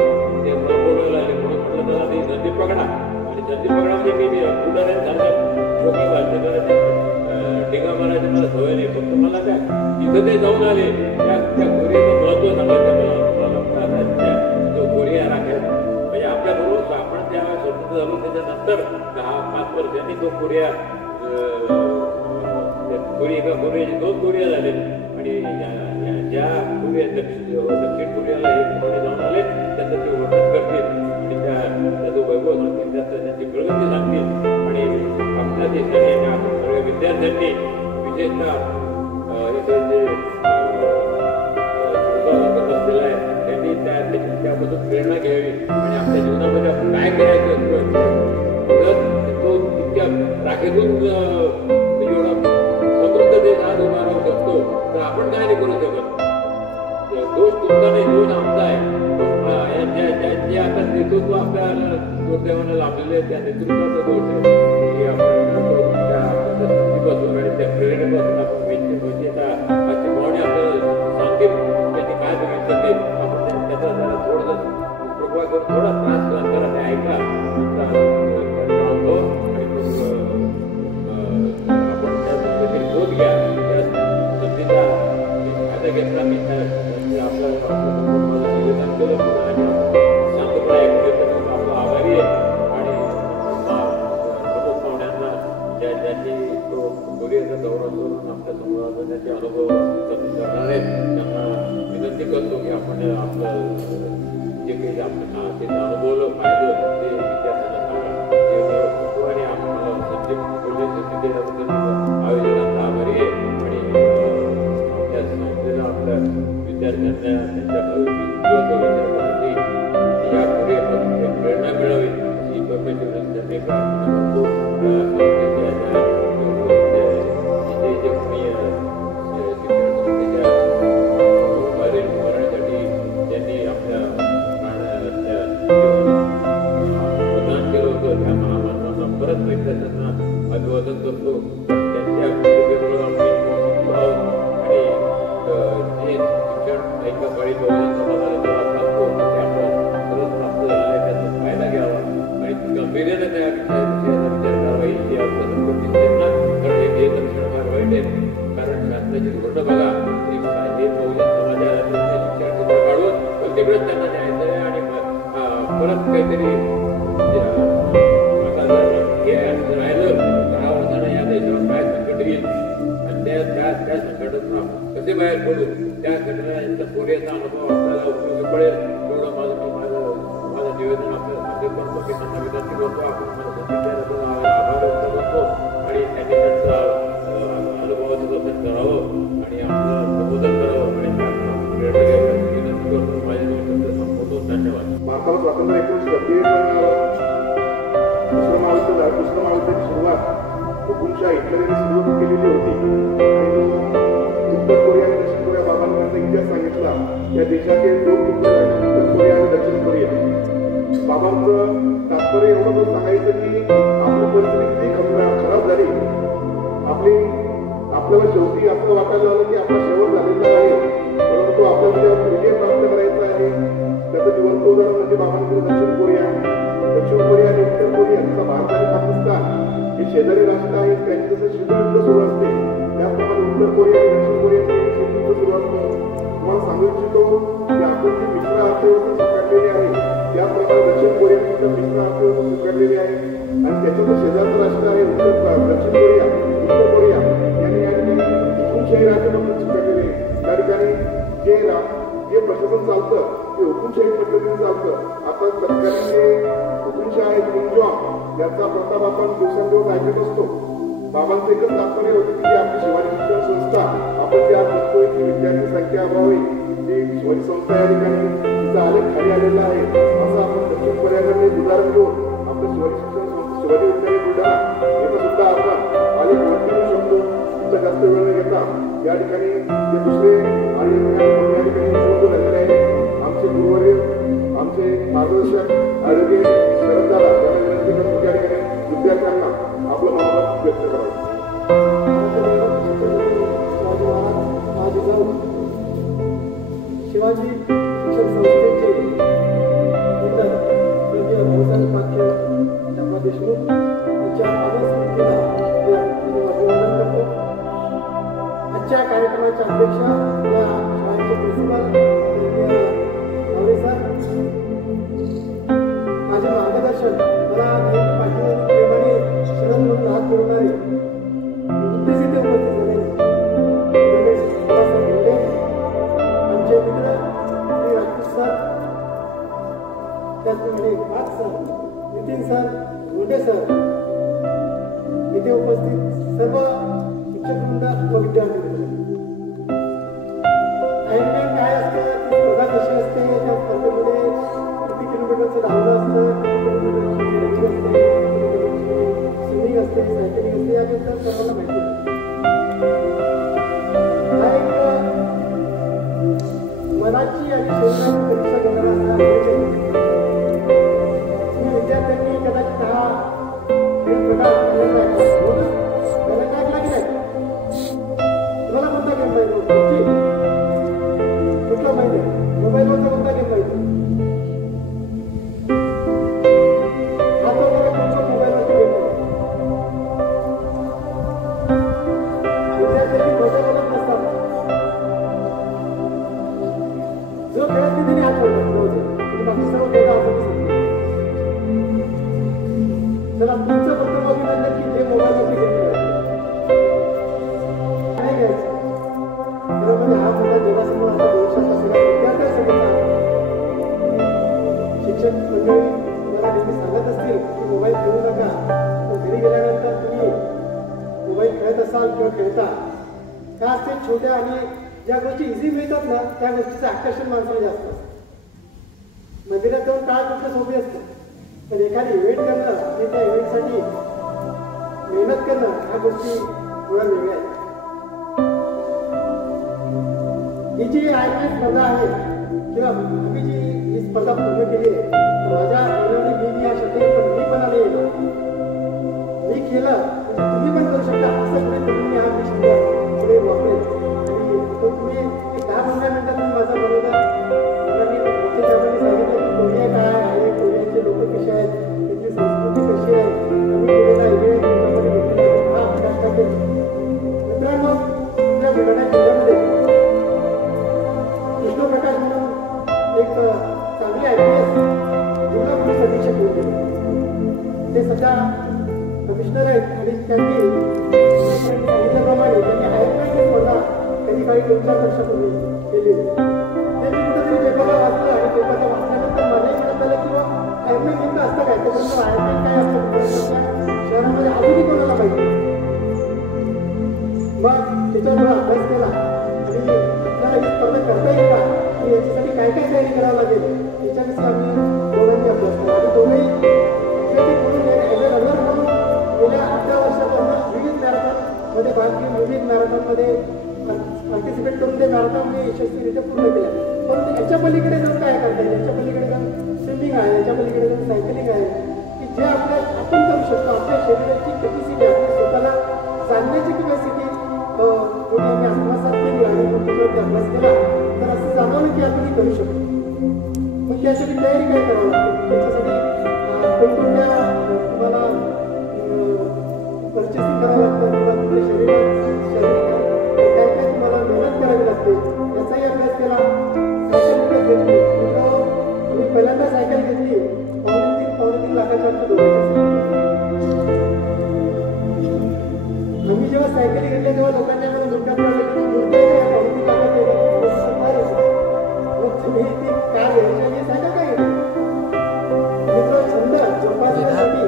बोलवायला आले. म्हणून म्हटलं मला ती नंदी पकडा आणि नंदी पकडामध्ये मी पुढाऱ्यांसारखा मोकळा घालते ढिगा मारायची मला सवय नाही. फक्त मला त्या तिथं ते जाऊन आले त्या कोरियाचं महत्व तो कोरिया एका कोरियाचे 2 कोरिया झाले आणि ज्या दक्षिण कोरियाला हे पाहुणे जाऊन आले त्यांचं ते वर्णन करतील आणि त्याचं वैभव सांगतील, त्यांची प्रगती सांगतील आणि आपल्या देशाने सगळ्या विद्यार्थ्यांनी विशेषतः जे असलेला आहे त्यांनी त्यापासून प्रेरणा घ्यावी आणि आपल्या जीवनामध्ये आपण काय करायचं तर तो इतक्या राखेतून एवढा समृद्ध देश आज उभा राहू शकतो तर आपण काय नाही करू शकत. दोष तुमचा नाही, दोष आमचा आहे. जे आता नेतृत्व आपल्या दुर्दैवाने लाभलेले आहे त्या नेतृत्वाचा दोष आहे की आपण त्या संधीपासून आणि त्या प्रेरणेपासून आपण म्हणजे आजचे पाहुणे आपल्याला सांगतील त्यांनी काय बघितलं ते आपण त्याचा जरा थोडंसं कृपा करून थोडा त्रास करा ते ऐका अनुभव आणि आपण त्या पद्धतीने शोध घ्या त्या संधीचा फायदा घेतला मी आपलं निवेदन केलं आणि शांतपणे ऐकलं आपलं आभारी आहे आणि प्रमुख पाहुण्यांना ज्यांनी तो कोरियाचा दौरा करून आपल्या समोर त्यांचे अनुभव करणार आहेत त्यांना विनंती करतो की आपण आपलं जे काही आपण ते अनुभवलं पाहिजे ते विद्यार्थ्यांना सांगा आणि आपल्याला संधी दिल्याबद्दल आयोजकांचा आभारी आहे आणि आपल्या संस्थेला आपल्या विद्यार्थ्यांना त्यांच्या भविष्यासाठी या पुढे प्रेरणा मिळावी ही परमेश्वरांनी त्यांनी प्रार्थना करतो. अभिवादन करतो त्यांच्या कृपेमुळे आम्ही आणि जे शिक्षण एका काळी बहुजन समाजाला प्राप्त होतं ते आपण परत प्राप्त झालं त्याचा फायदा घ्यावा आणि गंभीर्याने त्या विषयाचा विचार करावा ही आपल्या त्यांना कारण हे दक्षिण फार वाईट आहे कारण शासनाची धोरणं बघा हे बहुजन समाजाला शिक्षण तिकडे काढून प्रत्येकवेळेस त्यांना द्यायचं आहे आणि परत काहीतरी त्या संकटातून कसे बाहेर पडू त्या घटना कोरियाचा अनुभव आपल्याला उपयोगी पडेल एवढं माझं निवेदन आपल्याला सांगेल करतो की त्यांना विनंती करतो आपण मला आभार व्यक्त करतो आणि त्यांनी त्यांचा अनुभवाचं दर्शन करावं आणि आपलं संबोधन करावं आणि त्यांना प्रेरणा घ्यावी विनंती करतो. माझ्या निवेदन संपवतो. धन्यवाद. भारताला स्वातंत्र्य 1947 दुसरं महायुद्धाची सुरुवात हुकुमशाह हिटलरने सुरू केलेली होती आणि उत्तर कोरिया आणि दक्षिण कोरिया बाबांना इतिहास सांगितला या देशाचे 2 तुकड झाले उत्तर कोरिया आणि दक्षिण कोरिया. बाबांचं तात्पर्य एवढं सांगायचं की आपली परिस्थिती खराब झाली आपल्याला शेवटी असं वाटायला झालं की आपला शेवट झालेला आहे परंतु आपल्याला विजय प्राप्त करायचा आहे. त्याचं जिवंत उदाहरण म्हणजे बाबांचं दक्षिण कोरिया आणि उत्तर कोरिया तसा भारत आणि पाकिस्तान हे शेजारी राष्ट्र आहेत त्यांची जसं शीतयुद्ध सुरू असते त्याप्रमाणे उत्तर कोरिया आणि दक्षिण कोरियाचे शीतयुद्ध सुरू असतं. तुम्हाला सांगू इच्छितो की आपण जी मिश्र अर्थव्यवस्था स्वीकारलेली आहे त्याप्रमाणे दक्षिण कोरियाने सुद्धा मिश्र अर्थव्यवस्था स्वीकारलेली आहे आणि त्याच्यातलं शेजारचं राष्ट्र आहे दक्षिण कोरिया उत्तर कोरिया यांनी या ठिकाणी हुकुमशाही राज्यपद्धती स्वीकारलेली आहे. त्या ठिकाणी जे प्रशासन चालतं ते हुकुमशाही पद्धतीने चालतं. आता तत्कालीन जे हुकुमशाह आहेत किम जॉंग याचा प्रताप आपण दिवसेंदिवस ऐकत असतो. बाबांचं एकच तात्पर्य होतं की आपली शिवाजी शिक्षण संस्था आपण जे आज बघतोय की विद्यार्थी संख्या अभावी ती शिवाजी संस्था या ठिकाणी तिचा आलेख खाली आलेला आहे असं आपण दक्षिण कोरियाकडे एक उदाहरण घेऊन आपलं शिवाजी शिक्षण संस्था शिवाजी विद्यालय बुलढाणा इथं सुद्धा आपण आलेख वरती येऊ शकतो. तिथं जास्त वेळ न घेता या ठिकाणी जे दुसरे आणि या ठिकाणी निवडून झालेले आहे आमचे गुरुवर्य आमचे मार्गदर्शक आरोग्य शरददादा यांना विनंती करतो त्या ठिकाणी विद्यार्थ्यांना आपलं मनोगत व्यक्त करावं. शिवाजी शिक्षण संस्थेचे स्वर्गीय भाऊसाहेब पाटील शंभा देशमुख यांच्या आदर्शला अभिवादन करतो. आजच्या कार्यक्रमाच्या अध्यक्षा या शाळेचे प्रिन्सिपल माझे मार्गदर्शन मला पाठीवर प्रेमाने शरण म्हणून त्याचप्रमाणे वाघ सर, नितीन सर, गोंडे सर, इथे उपस्थित सर्व शिक्षक वृंद व विद्यार्थी वृंद. आयर्नमॅन काय असतं, ती स्पर्धा कशी असते, त्या स्पर्धेमध्ये किती किलोमीटरचं धावणं असतं, किती किलोमीटरची रनिंग असते, स्विमिंग असते, सायकलिंग असते, याबद्दल सर्वांना माहिती आहे. हा एक मनाची आणि शरीराची परीक्षा घेणारा असा खेळ आहे. तुम्ही विद्यार्थ्यांनी कदाचित हा खेळ प्रकार पहिल्यांदा ऐकला हो ना? पहिल्यांदा ऐकला की नाही? तुम्हाला कोणता गेम पाहिजे? कुठला माहिती आहे? मोबाईलवरचा कोणता गेम पाहिजे? हात वगैरे कोणता मोबाईलवरती गेम पाहिजे? विद्यार्थ्यांनी भाषा बोलत नसतात. जो खेळत नाही त्याने हात बोलतात, बाकी सर्व खेळ असं चला तुमचं प्रथम अभिनंदन की जे मोबाईलवरती गेम नाही घ्यायचं. त्यामध्ये हा मोठा जगासमोर आता भविष्यात असलेला विद्यार्थ्यांसमोरचा शिक्षक मंडळी तुम्हाला नेहमी सांगत असतील की मोबाईल खेळू नका, पण घरी गेल्यानंतर तुम्ही मोबाईल खेळत असाल किंवा खेळता का असते छोट्या आणि ज्या गोष्टी इझी मिळतात ना त्या गोष्टीचं आकर्षण माणसाला जास्त असतं. मंदिरात जाऊन काय कुठलं सोपी असतं, पण एखादी इव्हेंट करणं आणि त्या इव्हेंटसाठी मेहनत करणं ह्या गोष्टी थोड्या वेगळ्या आहेत. ही जी आयर्नमॅन स्पर्धा आहे किंवा आम्ही जी ही स्पर्धा पूर्ण केली आहे, माझ्या मुलांनी मी हा शब्द पण मी पण आले मी केलं म्हणजे तुम्ही पण करू शकता असं पुढे तुम्ही हा शब्द पुढे वापरेल. आणि तो तुम्ही एक 10-15 मिनिटात तुम्ही माझा बरोबर मुलांनी सांगितलं की कोरिया काय आहे, कोरियाचे लोक कसे आहेत, तिथली संस्कृती कशी आहे, आम्ही केलेला इव्हेंट त्याच्यामध्ये घेतलेला हा अभ्यास करते. मित्रांनो, आपल्या बुलढाणा जिल्ह्यामध्ये कृष्णप्रकाश म्हणून एक चांगले IPS जिल्हा पोलीस अधीक्षक होते. ते सध्या कमिशनर आहेत आणि त्यांनी सांगितल्याप्रमाणे त्यांनी आयर्नमॅनची स्पर्धा कधी काही 2-4 वर्षापूर्वी केली. त्यांनी कुठेतरी पेपरला वाचलं आणि पेपरला वाचल्यानंतर मलाही म्हणत आलं की आयर्नमॅन नेमकं असतं काय, त्याच्यानंतर आयर्नमॅन काय असतं शहरामध्ये अजूनही कोणाला पाहिजे. मग त्याच्यावर थोडा अभ्यास केला आणि आपल्याला ही स्पर्धा करता येईल का आणि याच्यासाठी काय काय तयारी करावं लागेल याच्याविषयी आम्ही दोघांनी अभ्यास केला. आणि दोघंही म्हणून ॲज अ रनर म्हणून गेल्या 18 वर्षापासून विविध मॅरेथॉनमध्ये भाग घेऊन विविध मॅरेथॉनमध्ये पार्टिसिपेट करून ते मॅरेथॉन मी यशस्वीरित्या पूर्ण केल्या. परंतु याच्या पलीकडे जाऊन काय करता येईल, याच्या पलीकडे जाऊन स्विमिंग आहे, याच्या पलीकडे जाऊन सायकलिंग आहे की जे आपण करू शकतो. आपल्या शरीराची कॅपॅसिटी, आपल्या स्वतःला जाणण्याची कॅपॅसिटी कोणी आम्ही आत्मसात केली आणि मग त्याच्यावरती अभ्यास केला तर असं जाणवलं की आपण करू शकतो. मग त्यासाठी तयारी काय करावं लागते, त्याच्यासाठी कोणकोणत्या तुम्हाला पर्चेसिंग करावं लागतं किंवा तुमच्या शरीरात काय काय तुम्हाला मेहनत करावी लागते याचाही अभ्यास केला. सायकल विकत घेतली, मी पहिल्यांदा सायकल घेतली 2.5 लाखाच्या आम्ही जेव्हा सायकली घेतल्या तेव्हा लोकांनी मला मुलगात तुम्ही ती कार घ्यायची आणि सायकल काय घेतली. मित्र छंद जोपासण्यासाठी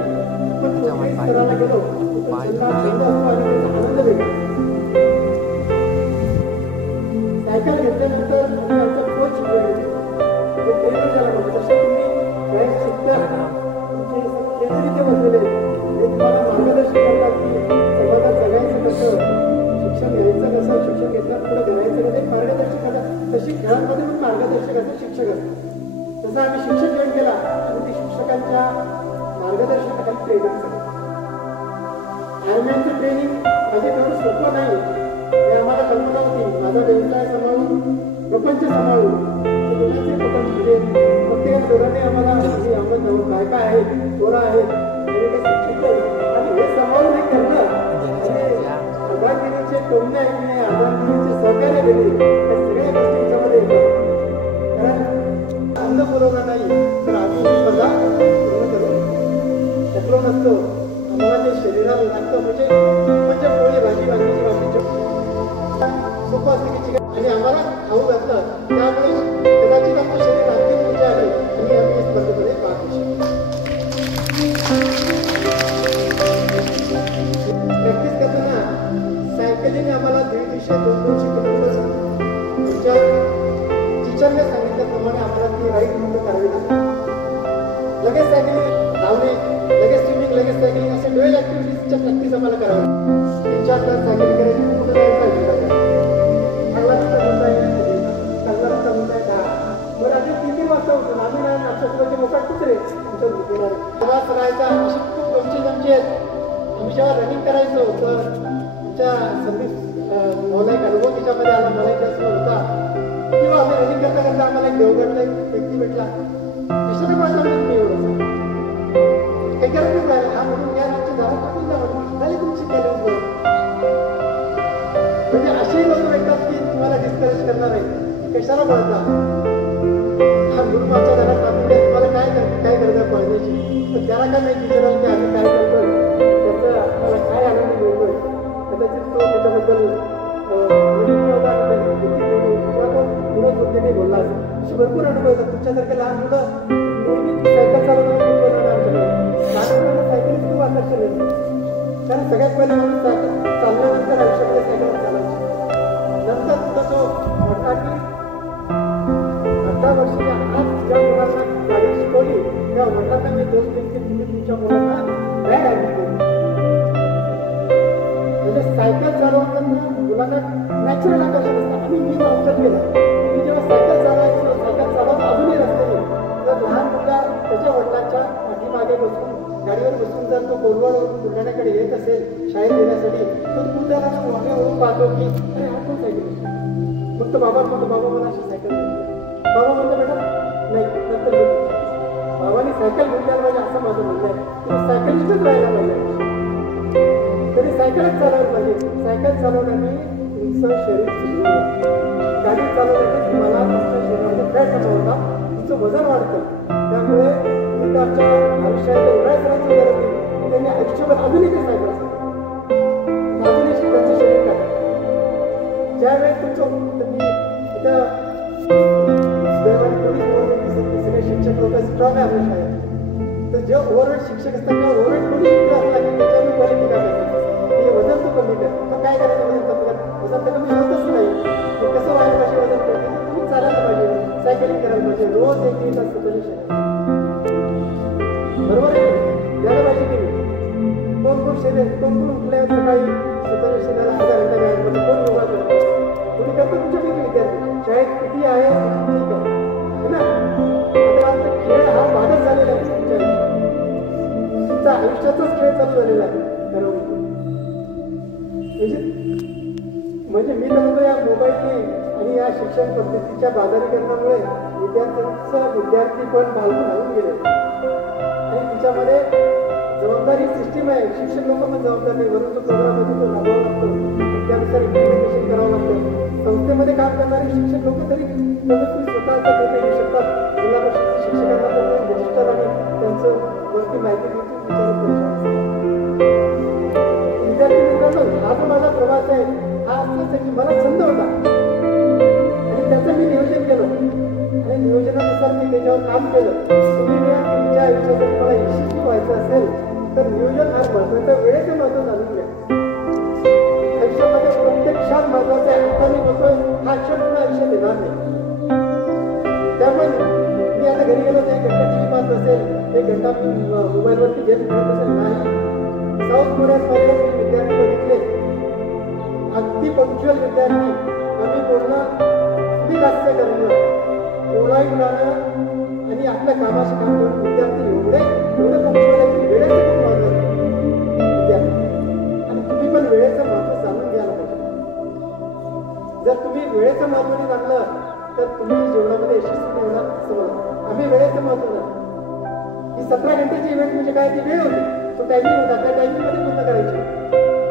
आपण कुठल्याही स्तराला गेलो छंद असतो आणि त्याचा आनंद भेटतो. सायकल घेतल्यानंतर आम्ही आमचा कोच ट्रेनर झाला म्हणतो. तसे तुम्ही गाईड शिकता, तुमचे ट्रेनर इथे बसलेले ते तुम्हाला मार्गदर्शन करतात की समाजात जगायचं कसं, शिक्षण घ्यायचं कसं, शिक्षण घेतल्यावर पुढे घ्यायचं कसं, मार्गदर्शक असतात. तशी खेळांमध्ये पण मार्गदर्शक असतात, शिक्षक असतात. तसं आम्ही शिक्षक जॉईन केला आणि ते शिक्षकांच्या मार्गदर्शनाखाली ट्रेनिंग झालं. आयर्नमॅनचं ट्रेनिंग माझे तेवढं सोपं नाही हे आम्हाला कल्पना होती. माझा व्यवसाय सांभाळून प्रपंच सांभाळून दोघांचे प्रपंच म्हणजे प्रत्येक दोघांनी आम्हाला काय काय आहेत, पोरं आहेत, शिक्षक आणि हे सांभाळून हे करणं आणि आधारगिरीचे टोमणे ऐकणे, आधारगिरीचे सहकार्य देणे या सगळ्या गोष्टी याच्यामध्ये येतात. कारण अन्न पुरवठा नाही तर आम्ही ही स्पर्धा पूर्ण करू शकलो नसतो. आम्हाला ते शरीराला लागतं म्हणजे पोळी भाजी वांग्याची भाकरीची सोपं असते की चिकन आणि आम्हाला खाऊ घातलं त्यामुळे कदाचित आमचं शरीर आणखी ऊर्जा आहे आणि आम्ही स्पर्धेमध्ये भाग लगेच सायकलिंग धावणे, लगेच स्विमिंग, लगेच सायकलिंग असे वेळ ऍक्टिव्हिटीजच्या प्रॅक्टिस आम्हाला करावं. 3-4 तास सायकलिंग करायची, कुठं जायचं चांगला रस्ता कोणता आहे, चांगला रस्ता कोणता आहे 10. बरं आधी 3-3 वाजता उठून आम्ही नाही नागपूरचे मोकाट कुत्रे आमच्या येणार प्रवास करायचा. अशी खूप गमती जमची आहेत. आम्ही जेव्हा रनिंग करायचो तर आमच्या संदीप मला एक अनुभव तिच्यामध्ये आला, मला एक जास्त होता किंवा आम्ही रनिंग करता करता आम्हाला एक देवगडला एक व्यक्ती भेटला. कशाला माझा तुम्ही एवढं काही गरजच नाही, हा म्हणून घ्या आमची दारा टाकून जा झाली तुमची कॅलरीज बघ. म्हणजे असेही लोक भेटतात की तुम्हाला डिस्करेज करणार आहे, कशाला पळता, हा म्हणून आमच्या दारात टाकून द्या, तुम्हाला काय गरज आहे पळण्याची. तर त्याला काय माहिती विचाराल की आम्ही काय करतोय, त्याचं आपल्याला काय आनंद मिळतोय, कदाचित तो त्याच्याबद्दल काही बोलला असेल. अशी भरपूर अनुभव येतात. तुमच्यासारखे लहान मुलं नेहमी सायकल चालवताना आमच्याकडे लहान मुलांना सायकल खूप आकर्षण येतं. कारण सगळ्यात पहिले म्हणून सायकल चालल्यानंतर आयुष्यामध्ये सायकल चालायची. नंतर तुला तो म्हटला की 18 वर्षाच्या आज ज्या मुलांना गाडी शिकवली त्या म्हटला मी 2 दिवशी तुम्ही तुमच्या मुलांना बॅग आणली. म्हणजे सायकल चालवताना मुलांना नॅचरल आकर्षण असतं. आम्ही मी ऑब्झर्व केलं की जेव्हा सायकल चालवायचं, सायकल चालवत अजूनही रस्त्याने जर लहान मुलगा त्याच्या वडिलांच्या पाठीमागे बसून गाडीवर बसून जर तो गोलवाडवरून बुलढाण्याकडे येत असेल शाळेत येण्यासाठी, तर तू त्याला मागे ओळून पाहतो की अरे हा कोण सायकल मग तो बाबा म्हणतो बाबा मला अशी सायकल बाबा म्हणतो मॅडम नाही नंतर बाबांनी सायकल घेतल्याला पाहिजे असं माझं म्हणणं आहे. किंवा सायकलिस्टच राहायला पाहिजे, तरी सायकलच चालवायला पाहिजे. सायकल चालवण्याने तुमचं शरीर सुधारतं, गाडी चालवण्याने तुम्हाला तुमच्या शरीरामध्ये फॅट कमी होता, तुमचं वजन वाढतं. त्यामुळे तुम्ही आमच्या आयुष्यात एवढ्या करायची गरज नाही. त्यांनी आयुष्यभर अजूनही ते सायकल अजूनही त्यांचं शरीर काय ज्यावेळेस तुमचं तुम्ही त्या सगळे शिक्षक लोक स्ट्रॉंग आहे आपल्या शाळेत, तर जे ओव्हरवेट शिक्षक असतात किंवा ओव्हरवेट कोणी असला की त्याच्यावर क्वालिटी काय हे वजन तो कमी कर. मग काय करायचं वजन कमी कर, वजन तर कमी होतच नाही. मग कसं व्हायला पाहिजे वजन कमी, तुम्ही चालायला पाहिजे, सायकलिंग करायला पाहिजे, रोज 1 तास स्वतःच्या शरीर बरोबर आहे द्यायला पाहिजे की नाही. कोण उठल्यावर सकाळी स्वतःच्या शरीराला अर्धा घंटा घ्यायला पाहिजे, कोण योगा करतो, तुम्ही करतो तुमच्या पैकी विद्यार्थी शाळेत किती आहे ठीक आहे ना. आता खेळ हा भागच झालेला आहे तुमच्या आयुष्याचाच खेळ चालू झालेला आहे ठरवून. म्हणजे मी तर म्हणतो या मोबाईलने आणि या शिक्षण पद्धतीच्या बाजारीकरणामुळे विद्यार्थी पण घालून गेले आणि तिच्यामध्ये जबाबदारी सिस्टीम आहे. शिक्षक लोक पण जबाबदार नाही, वरून जो प्रोग्राम आहे तो राबवावा लागतो, त्यानुसार इम्प्लिमेंटेशन करावं लागतं. संस्थेमध्ये काम करणारे शिक्षक लोक तरी स्वतःचा निर्णय घेऊ शकतात. जिल्हा परिषद शिक्षकांना तर रजिस्टर आणि त्यांचं वरती माहिती घेऊन विचारत करू शकतात. विद्यार्थी मित्रांनो, हा जो माझा प्रवास आहे हा असंच आहे की मला छंद होता आणि त्याचं मी नियोजन केलं आणि नियोजनानुसार मी त्याच्यावर काम केलं. तुम्ही तुमच्या आयुष्यात तुम्हाला यशस्वी व्हायचं असेल तर नियोजन हा महत्वाचं, वेळेचं महत्व जाणून घ्या. आयुष्यामध्ये प्रत्येक क्षण महत्वाचा आहे. आता मी बोलतोय हा क्षण पुन्हा आयुष्यात येणार नाही. त्यामुळे मी आता घरी गेलो तर 1 घंटा टीव्ही पाहत असेल, 1 घंटा मी मोबाईलवरती गेम खेळत असेल नाही. साऊथ कोरियामध्ये मी विद्यार्थी बघितले अगदी पंक्च्युअल विद्यार्थी, कमी बोलणं, स्पीड हास्य करणं, पोलाईट राहणं आणि आपल्या कामाशी काम करून विद्यार्थी एवढे पंक्च्युअल आहे की वेळेचं खूप महत्व आहे विद्यार्थी. आणि तुम्ही पण वेळेचं महत्व जाणून घ्यायला पाहिजे. जर तुम्ही वेळेचं महत्व नाही जाणलं तर तुम्ही जीवनामध्ये यशस्वी होणार असं मला. आम्ही वेळेचं महत्व जाणलं की 17 घंटेची इव्हेंट म्हणजे काय, ती वेळ होती, तो टायमिंग होता, त्या टायमिंगमध्ये पूर्ण करायची.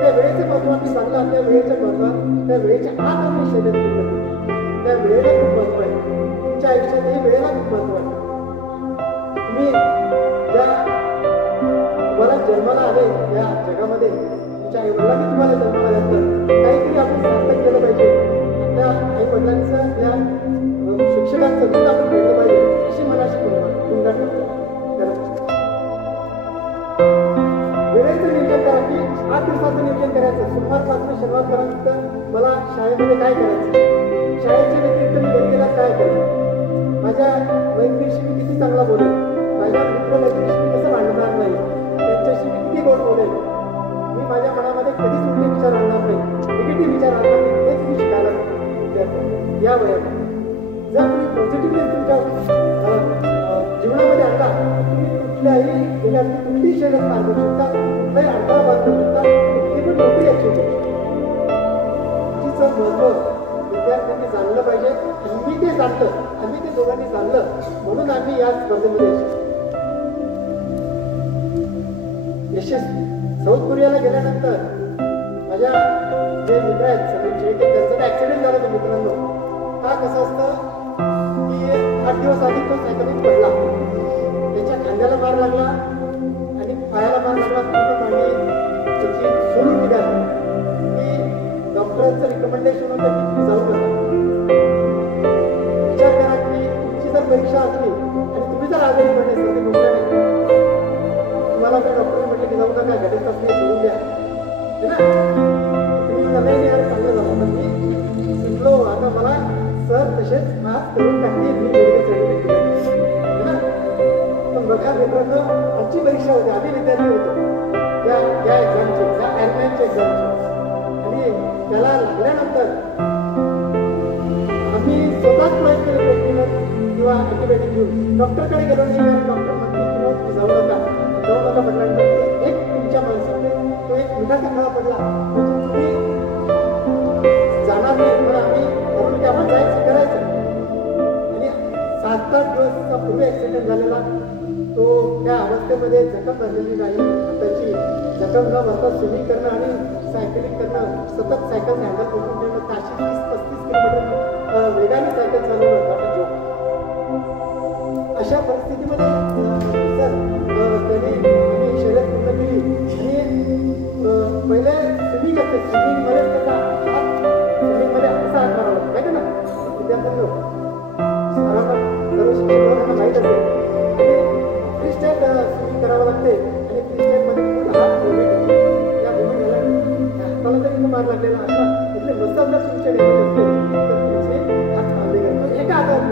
त्या वेळेचं महत्व आम्ही सांगलं, त्या वेळेचं महत्व त्या वेळेच्या आत आम्ही शरीर केलं, त्या वेळेला खूप महत्व आहे. तुमच्या आयुष्यातही वेळेला खूप महत्व आहे. तुम्ही ज्या तुम्हाला जन्माला आले या जगामध्ये, तुमच्या आईवडिलांनी तुम्हाला जन्माला घातलं, काहीतरी आपण सार्थक केलं पाहिजे. आपल्या आईवडिलांचं आपल्या शिक्षकांचं गुण आपण घेतलं पाहिजे अशी मनाशी गुणगान करतो. वेळेचं नियोजन करा की 8 दिवसाचं नियोजन करायचं. सोमवारपासून शनिवारपर्यंत मला शाळेमध्ये काय करायचं, शाळेच्या व्यतिरिक्त मी घरी गेला काय करेन, माझ्या मैत्रिणीशी मी किती चांगला बोलेन, माझ्या मित्रमैत्रिणीशी मी कसं भांडणार नाही, त्यांच्याशी मी किती गोड बोलेल, मी माझ्या मनामध्ये कधीच उलटे विचार आणणार नाही, निगेटिव्ह विचार आणणार नाही, हेच मी शिकायला विद्यार्थी या वयात. जर तुम्ही पॉझिटिव्हनेस तुमच्या जीवनामध्ये आणला तर तुम्ही कुठल्याही विद्यार्थी कुठलीही शर्यत पार करू शकता, कुठलाही अडथळा पार करू शकता, कुठली पण नोकरी अचीव करू शकता. तिचं महत्त्व विद्यार्थ्यांनी जाणलं पाहिजे. आम्ही ते जाणलं, आम्ही ते दोघांनी जाणलं म्हणून आम्ही या स्पर्धेमध्ये यशस्वी. साऊथ कोरियाला गेल्यानंतर माझ्या जे मित्र आहेत सगळ्यांचे त्यांचा ऍक्सिडेंट झाला तो मित्रांनो. हा कसं असतं की 8 दिवस आधी तो सायकलीत पडला, त्याच्या खांद्याला मार लागला आणि पायाला मार लागला, पूर्ण मांडी त्याची सोडून निघाली. की डॉक्टरांचं रिकमेंडेशन होतं की तुम्ही जाऊ नका. विचार करा की तुमची जर परीक्षा असली आणि तुम्ही जर आजारी पडले तर ते गोष्ट नाही. तुम्हाला जर डॉक्टरने म्हटलं की जाऊ नका, घडीत असले सोडून द्या, है ना, तुम्ही नाही यार चांगलं झालं. तर मी शिकलो, आता मला सर तसेच आज करून टाकतील, मी मेडिकल सर्टिफिकेट है ना. पण बघा मित्रांनो, आमची परीक्षा होती, आम्ही विद्यार्थी होतो त्या एक्झामचे, त्या एअरलाईनच्या एक्झामचे. आणि त्याला लागल्यानंतर आम्ही स्वतःच प्रयत्न केले पेनकिलर किंवा अँटीबायोटिक घेऊन डॉक्टरकडे गेलो नाही. डॉक्टर म्हणते की मग जाऊ नका म्हटल्यानंतर एक तुमच्या माणसाने तो एक मिठाचा खळा पडला म्हणजे तुम्ही जाणार नाही, पण आम्ही ठरवलं की आम्हाला जायचं करायचं. आणि 7-8 दिवसाचा पूर्वी ऍक्सिडेंट झालेला तो त्या अवस्थेमध्ये जखम झालेली नाही. त्याची जखम न भरता स्विमिंग करणं आणि सायकलिंग करणं, सतत सायकल हँडल करून ठेवणं, 30-35 किलोमीटर वेगाने सायकल चालवणं माझा जॉब. अशा परिस्थितीमध्ये सर त्यांनी आम्ही शर्यत पूर्ण केली आणि पहिले स्विमिंग असते, स्विमिंगमध्ये त्याचा हात स्विमिंगमध्ये असा हात मारावा लागतो माहिती ना विद्यार्थ्यांना, सर्व शिक्षकांना माहीत असेल. आणि फ्री स्टाईल स्विमिंग करावं लागते आणि फ्री स्टाईलमध्ये पूर्ण हात मुवमेंट या मुवमेंट झाल्या हाताला जरी मार लागलेला असला इथले मसल जर तुमच्या डेव्हलप असते तर तुमचे हात मारले गेले एका हातावर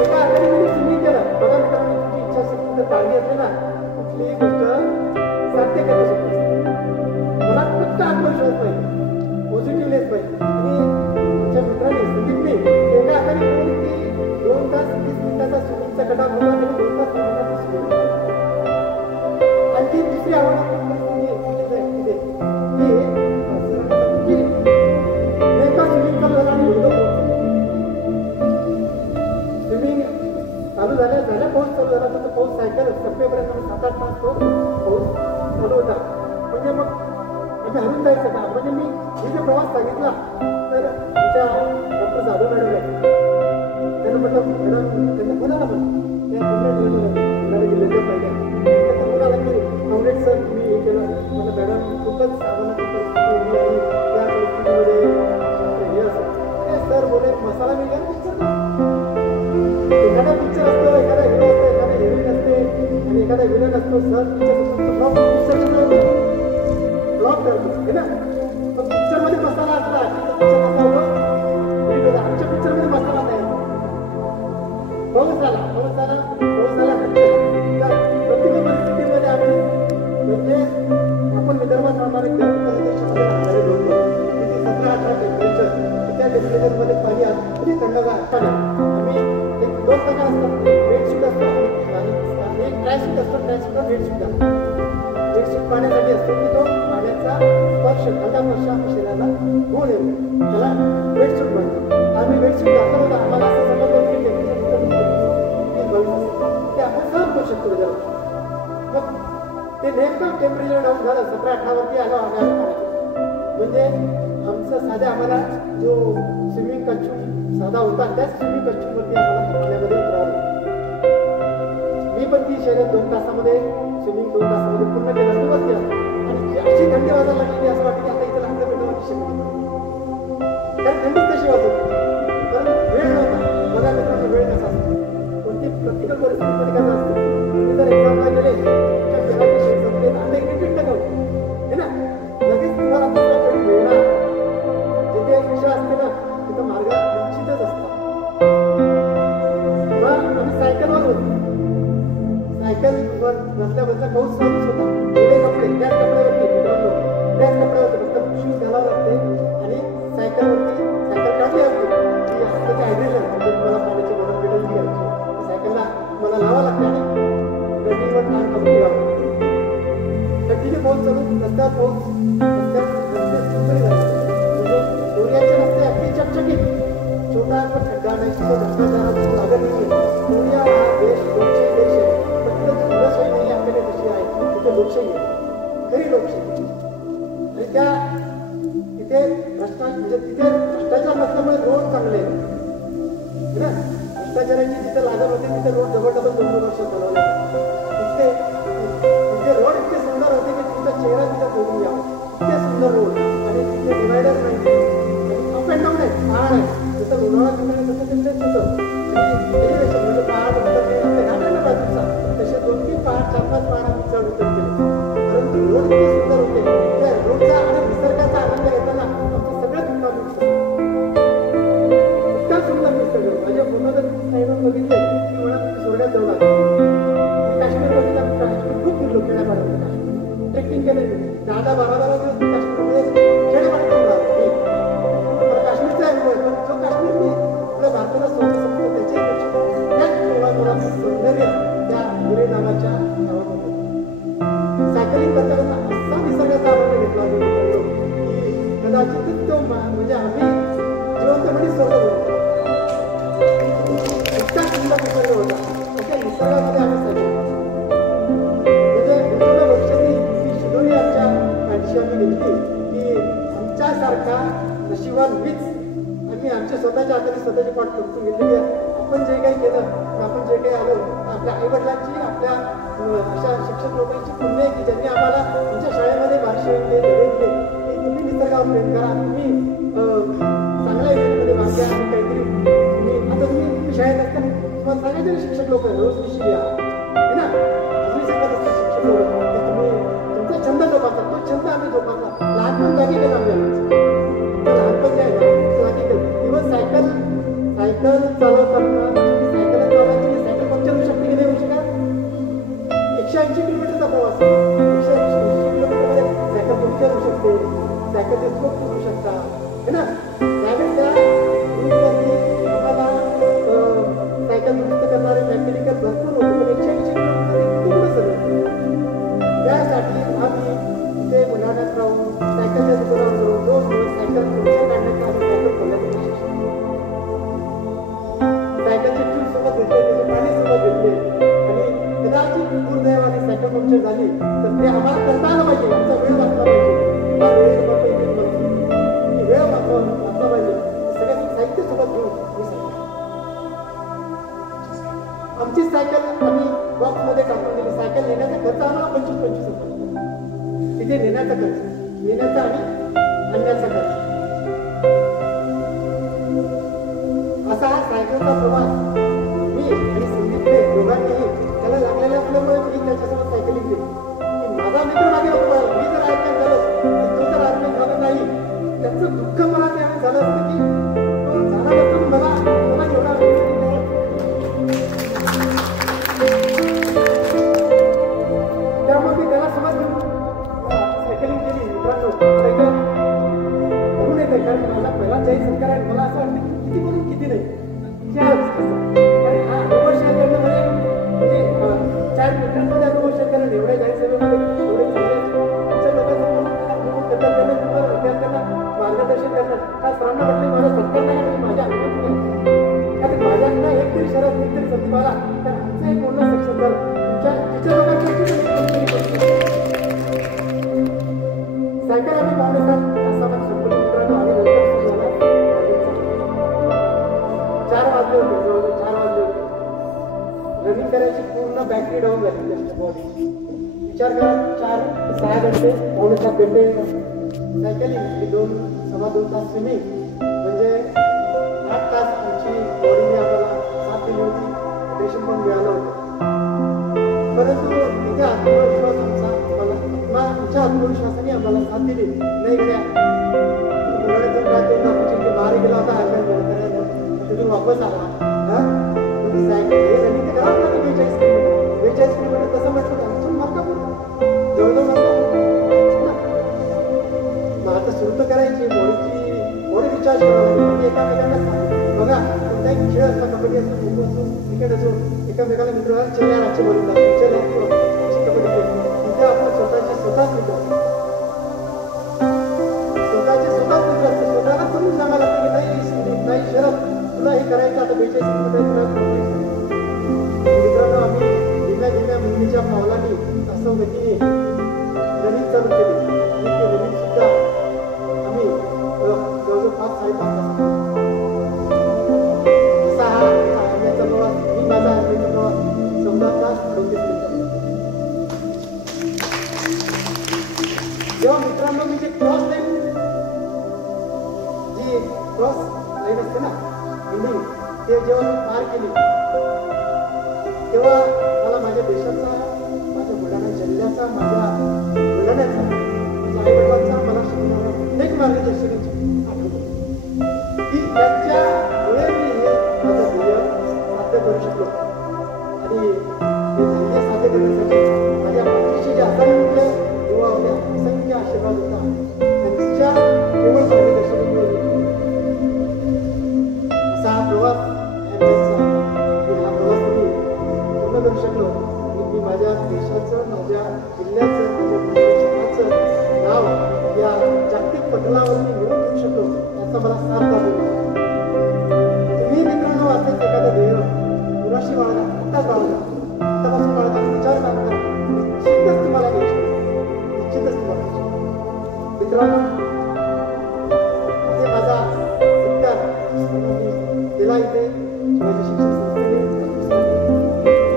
एका हाताने मी स्विमिंग केलं. बघा मित्रांनो, तुमची इच्छाशक्ती जर काळजी असते ना कुठलीही गोष्ट साध्य करू शकते. मला फक्त आत्मविश्वास पाहिजे, पॉझिटिव्हनेस पाहिजे. आणि तुमच्या मित्रांनी संदीपने एका हाताने करून की 2 तास 30 मिनिटाचा स्विमिंगचा गटा होता आणि 2 तास 30 मिनिटाचा स्विमिंग. आणखी दुसरी आवडणारी परिस्थिती की नेमका स्विमिंग चालू झाला आणि मुलगा स्विमिंग चालू झाल्या पाऊस चालू झाला तर पाऊस सायकल टप्पेपर्यंत 7-8 तास तो पाऊस चालू होता. म्हणजे मग आम्ही हरून जायचं का, म्हणजे मी जो प्रवास सांगितला तर आमच्या डॉक्टर जाधव मॅडम आहे त्यांना म्हटलं मॅडम त्यांच्या कोणाला पण त्या जिल्ह्याच्या पहिल्या त्यांना कोणाला की काँग्रेस सर तुम्ही हे केलं मला मॅडम खूपच सामान्य परिस्थिती आहे त्या परिस्थितीमध्ये हे असं सर बोले मसाला मी काय एखादा पिक्चर असतो, एखादा हिरो असतो, एखादा हिरोईन असते आणि एखादा विलन असतो. सर ब्लॉक करतो है ना. पण पिक्चरमध्ये मसाला असला की तो पिक्चर कसा होतो, आमच्या पिक्चरमध्ये मसाला नाही. पाऊस झाला प्रतिकूल परिस्थितीमध्ये आम्ही म्हणजे आपण विदर्भात राहणारे प्रदेशामध्ये राहणारे लोक तिथे 17-18 टेम्परेचर त्या टेम्परेचरमध्ये पाणी किती थंडगार पाणी. आम्ही एक 2 प्रकार असतात, एक वेटसूट असतो आणि एक ड्रायसूट असतो. ड्रायसूटला वेटसूट असतो. वेटसूट पाण्यासाठी असतो की तो पाण्याचा स्पर्श थंडा स्पर्श आपल्या शरीराला होऊ नये त्याला वेटसूट म्हणतो. आम्ही वेटसूट घातलं होतं. आम्हाला असं समजलं की टेम्परेचर ते आपण सहन करू शकतो त्याला. मग ते नेमकं टेम्परेचर डाऊन झालं 17-18 वरती आलो आम्ही म्हणजे आमचं साध्या आम्हाला जो स्विमिंग कस्ट्यूम साधा होता त्याच स्विमिंग कस्ट्यूमवरती आम्हाला पाण्यामध्ये उतरावं. मी पण ती शर्यत 2 तासामध्ये स्विमिंग 2 तासामध्ये पूर्ण केलं सुरुवात केला आणि अशी थंडी वाजायला लागली की असं वाटतं की आता इथं लागलं भेटण्याची शक्य कारण थंडीच तशी वाजत कारण वेळ नव्हता. बघा मित्रांनो वेळ कसा असतो, कोणती प्रॅक्टिकल परिस्थितीमध्ये कसं असतं. तुम्ही जर एक्झामला गेले तुमच्या पेराची शेत संपले आता इरिटेट नका है ना, लगेच तुम्हाला दुसरा कधी मिळणार. जिथे एक विषय असते ना तिथं मार्ग निश्चितच असतात. सायकलवर बसल्या पाऊस चालूच होता. थोडे कपडे त्याच कपड्यावरती मित्रांनो, त्याच कपड्यावरती फक्त शूज घालावं लागते आणि सायकलवरती सायकल काढली असते की असं हायड्रेशन म्हणजे तुम्हाला पाण्याची बॉटल भेटेल ती घ्यायची. सायकलला मला लावावं लागते आणि रनिंगवर टाइम कमी घ्यावा. कंटिन्यू पाऊस चालू, रस्त्यावर पाऊस, रस्ते सुंदर झाले म्हणजे कोरियाचे रस्ते अगदी चकचकीत. छोटा पण खड्डा नाही, तो भ्रष्टाचारात लागत नाही. कोरिया हा देश लोकशाही देश आहे, पण तिथं लोकशाही नाही आपल्याकडे कशी आहे, तिथे लोकशाही आहे, खरी लोकशाही. आणि त्या तिथे म्हणजे तिथे भ्रष्टाचार नसल्यामुळे रोड चांगले आहेत ना. भ्रष्टाचाराची जिथे लागत होते तिथे रोड डबल 2 वर्ष चालवले. तिथे रोड इतके सुंदर होते की तुमचा चेहरा तिथे जोडून यावा, इतके सुंदर रोड. आणि तिथे डिवायडर नाही, अप अँड डाऊन आहे, पहाड आहे. जसं लोणावळा ठिकाणी तसं त्यांचं होतं. आणि एलिव्हेशन म्हणजे पहाड उतरणे आपल्या घाटाच्या बाजूचा तसे 2-3 पहाड 4-5 पहाड आम्ही चढ उतर केले. परंतु रोड इतके सुंदर होते, त्या रोडचा आणि निसर्गाचा आनंद घेताना आमचं सगळं दुःख इतका सुंदर निसर्ग. माझ्या फोटो जर साईडवर बघितले की मला सोडण्यात जाऊ लागले. मी काश्मीर बघितला, काश्मीर खूप फिरलो खेड्यापाड्यामध्ये. काश्मीर ट्रेकिंग केले 10-12 दिवस काश्मीरमध्ये खेड्यापाड्यात जाऊन राहिलो. मला काश्मीरचा अनुभव आहे, पण जो काश्मीर मी आपल्या भारताला सोडू शकतो त्याच मुळामुळात सौंदर्य त्या गुरे नावाच्या गावामध्ये. सायकलिंग करताना असा निसर्गाचा आनंद घेतला की कदाचित तो म्हणजे आम्ही जिवंत म्हणजे स्वर्ग होतो. इतका सुंदर निसर्ग होता. त्या निसर्गामध्ये आम्ही सायकल म्हणजे गुरुला वर्षांनी ती शिदोरी आमच्या पाठीशी आम्ही घेतली की आमच्यासारखा नशिबान मीच आम्ही आमच्या स्वतःच्या हाताने स्वतःची पाठ करून घेतली की आपण जे काही केलं, आपण जे काही आलो, आपल्या आईवडिलांची, आपल्या अशा शिक्षक लोकांची पुण्य आहे की ज्यांनी आम्हाला तुमच्या शाळेमध्ये भाषे दिले, धडे दिले की तुम्ही निसर्गावर प्रेम करा, तुम्ही चांगल्या इव्हेंटमध्ये भाग घ्या आणि काहीतरी आता तुम्ही शाळेत असताना तुम्हाला सांगायचे ना शिक्षक लोक रोज विषय घ्या है ना. तुम्ही सांगत असता शिक्षक लोक की तुम्ही तुमचा छंद जोपासा. तो छंद आम्ही जोपासला. लहानपण जागी केलं आपल्याला. लहानपण जे आहे ना जागी केलं. इव्हन सायकल चालवताना सायकल चालवायची, सायकल पंक्चर होऊ शकते की नाही होऊ शकत. 180 किलोमीटरचा प्रवास, 180 किलोमीटरमध्ये सायकल पंक्चर होऊ शकते, सायकलचे स्कोप होऊ शकता है ना. त्यावेळेस त्या रूटवरती तुम्हाला सायकल दुरुस्त करणारे मेकॅनिकल भरपूर होते, पण 180 किलोमीटर कुठं सगळं. त्यासाठी आम्ही ते बुलढाण्यात राहून सायकलच्या दुकानावर जाऊन 2 दिवस सायकल पंक्चर काढण्याचं आम्ही सायकल खोलण्याचं सायकलचे ट्यूब सोबत घेतले, त्याचे पाणी सोबत घेतले. आणि कदाचित दुर्दैवाने सायकल पंक्चर झाली तर ते आम्हाला करता आलं पाहिजे. आमचा वेळ वाचला पाहिजे. त्या वेळेसोबत वेळ वाचला पाहिजे. सगळ्या साहित्य सोबत घेऊन आमची सायकल आम्ही बॉक्समध्ये टाकून दिली. सायकल नेण्याचा खर्च आम्हाला 25-25 रुपये. तिथे नेण्याचा खर्च, नेण्याचा आणि आणण्याचा खर्च, असा हा सायकलचा प्रवास मी आणि संदीपने दोघांनीही त्याला लागलेल्या असल्यामुळे मी त्याच्यासोबत सायकलिंग केली. माझा मित्र मागे होतो, मी जर आर्मी झालो तो जर आर्मी झाला नाही, त्याचं दुःख मला त्यावेळेस झालं असतं की तो झाला नसून मला एवढा त्यामुळे मी त्याला सोबत सायकलिंग केली. मित्रांनो सायकल करून येते, कारण मला पहिला जय सरकार आहे. मला असं वाटतं किती करून किती नाही. हा अनुभव शेअर करणं म्हणजे 4 मिनिटांमध्ये अनुभव शेअर करणं एवढ्या जाहीर सभेमध्ये एवढे आमच्या लोकांचा अनुभव करतात, त्यांना तुम्हाला विद्यार्थ्यांना मार्गदर्शन करतात. हा सरांना वाटते माझा सत्कार नाही आणि माझ्या अनुभव कारण माझ्याकडनं एक तरी शरद एक तरी संदीप आला तर आमचं एक पूर्ण सक्षम झालं. तुमच्या सायकल आम्ही पाहुणेसात तासामध्ये संपली. मित्रांनो आम्ही लवकर सुरू झाला. 4 वाजले होते, जवळजवळ 4 वाजले होते. रनिंग करायची पूर्ण बॅटरी डाऊन झाली त्याची बॉडी. विचार करा 4-6 घंटे 5.5 घंटे सायकलिंग, 2-2.25 तास स्विमिंग, म्हणजे 8 तास आमची बॉडीने आम्हाला साथ दिली होती. हायड्रेशन पण मिळालं होतं. परंतु तिथे आत्मविश्वास आमच्या आत्मविश्वासाने आम्हाला साथ दिली. नाही गड्या बाहेर गेला होता तिथून वापस आला. तुम्ही सायकल हे रनिंग करावं लागतं 42 45 किलोमीटर तसं म्हटलं तर आमचं मार्कापूर जवळजवळ मार्कापूर ना. मग आता सुरू तर करायची बॉडी रिचार्ज करावं एकामेकांना बघा. कोणताही खेळ असला, कबड्डी असो, खो खो असो, क्रिकेट असो, एकामेकाला मित्र चल्या आजचे बोलून चल्या अशी कबड्डी खेळ तिथे आपण स्वतःच मित्र स्वतःला समजून सांगायला लागतं की नाही शरद तुला हे करायचं आता 42 किलोमीटर. मित्रांनो आम्ही धीम्या मुलीच्या पावलांनी असं गतीने रनिंग चालू केली. ते रनिंग सुद्धा आम्ही जवळजवळ 5-5.5 तास असा हा आर्मीचा प्रवास मी माझा आर्मीचा प्रवास 14 तास 38 मिनिटं. जेव्हा मित्रांनो मी जे क्रॉस लाईन असते ना बिल्डिंग ते जेव्हा मी पार केली तेव्हा मला माझ्या देशाचा, माझ्या बुलढाणा जिल्ह्याचा, माझ्या बुलढाण्याचा, माझ्या आईवडिलांचा मला शिकवणारा प्रत्येक मार्गदर्शनाची आठवण की त्याच्यामुळे मी हे माझं ध्येय साध्य करू शकलो. आणि हे ध्येय साध्य करण्यासाठी माझ्या पाठीशी जे असंख्य युवा होत्या, असंख्य आशीर्वाद होता, त्यांच्या केवळ मार्गदर्शनामुळे असा हा प्रवास हा प्रवास मी पूर्ण करू शकलो. मी माझ्या देशाचं, माझ्या जिल्ह्याचं, माझ्या शहराचं नाव या जागतिक पटलावरती मिळवून घेऊ शकलो याचा मला साथ लाभला. तुम्ही मित्रांनो असंच एखादं ध्येय कुणाशी बाळगा, आत्ताच बाळगा, आत्तापासून बाळगा, विचार करा, निश्चितच तुम्हाला यश मिळेल, निश्चितच तुम्हाला. मित्रांनो इथे माझा सत्कार केला इथे शिवाजी शिक्षण संस्थेने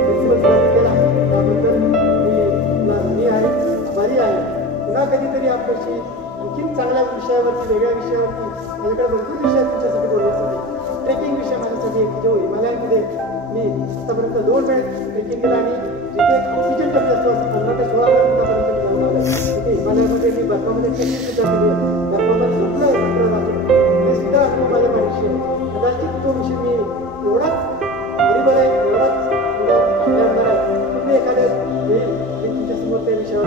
प्रिन्सिपल सरांनी केला. त्याबद्दल मी आहे, आभारी आहे. पुन्हा कधीतरी आपल्याशी आणखीन चांगल्या विषयावरती, वेगळ्या विषयावरती, माझ्याकडे भरपूर विषय आहेत तुमच्यासाठी बोलण्यासाठी. ट्रेकिंग विषय माझ्यासाठी एक जो हिमालयामध्ये मी आतापर्यंत 2 वेळेस ट्रेकिंग केला आणि जिथे ऑक्सिजन कमी असतो 15 ते 16 फुटापर्यंत मी जाऊन आलो. तिथे हिमालयामध्ये मी बर्फामध्ये ट्रेकिंग सुद्धा केली आहे. बर्फामध्ये झोपलोय रात्री, हे सुद्धा अनुभव माझ्या पाठीशी आहे. कदाचित तो विषय मी एवढाच बरोबर आहे, एवढाच आपल्या आमदार आहे. तुम्ही एखाद्या येईल मी तुमच्यासमोर त्या विषयावर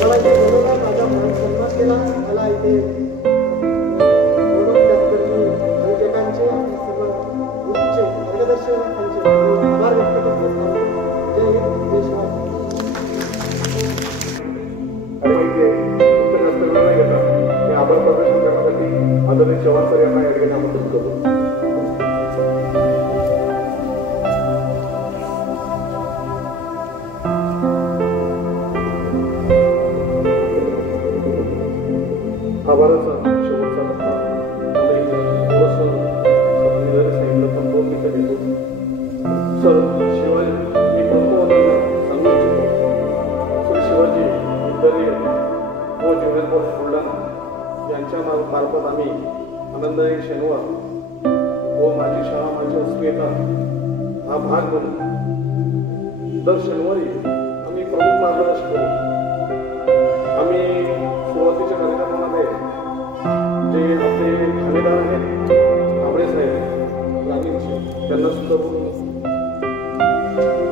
मला इथे बोलवला, माझा सन्मान केला. मला इथे बोलवून त्याबद्दल मी आयोजकांचे, आपल्या सर्व ग्रुपचे, मार्गदर्शकांचे आभार व्यक्त करतो. जय हिंद, जय शिवाजी. आणि इथे तुमचं जास्त वेळ नाही घेता मी आभार प्रदर्शन करण्यासाठी आदरणीय चव्हाण सर यांना या ठिकाणी आमंत्रित करतो. आभाराचा शेवटचा टप्पा थोडंसं सांगितलं पण 2 मिनिटं घेतो. सर शिवाय मी प्रमुखांना सांगू इच्छितो. सर शिवाजी विद्यालय व ज्युनियर कॉलेज बुलढाणा यांच्या मार्फत आम्ही आनंददायी शनिवार व माझी शाळा माझी अस्मिता हा भाग बनून दर शनिवारी आम्ही प्रमुख मार्गदर्शन करू. आम्ही सुरुवातीच्या कार्यक्रमामध्ये जे आपले ठाणेदार आहेत आंबळे साहेब ग्रामीणचे त्यांना सुद्धा बोलून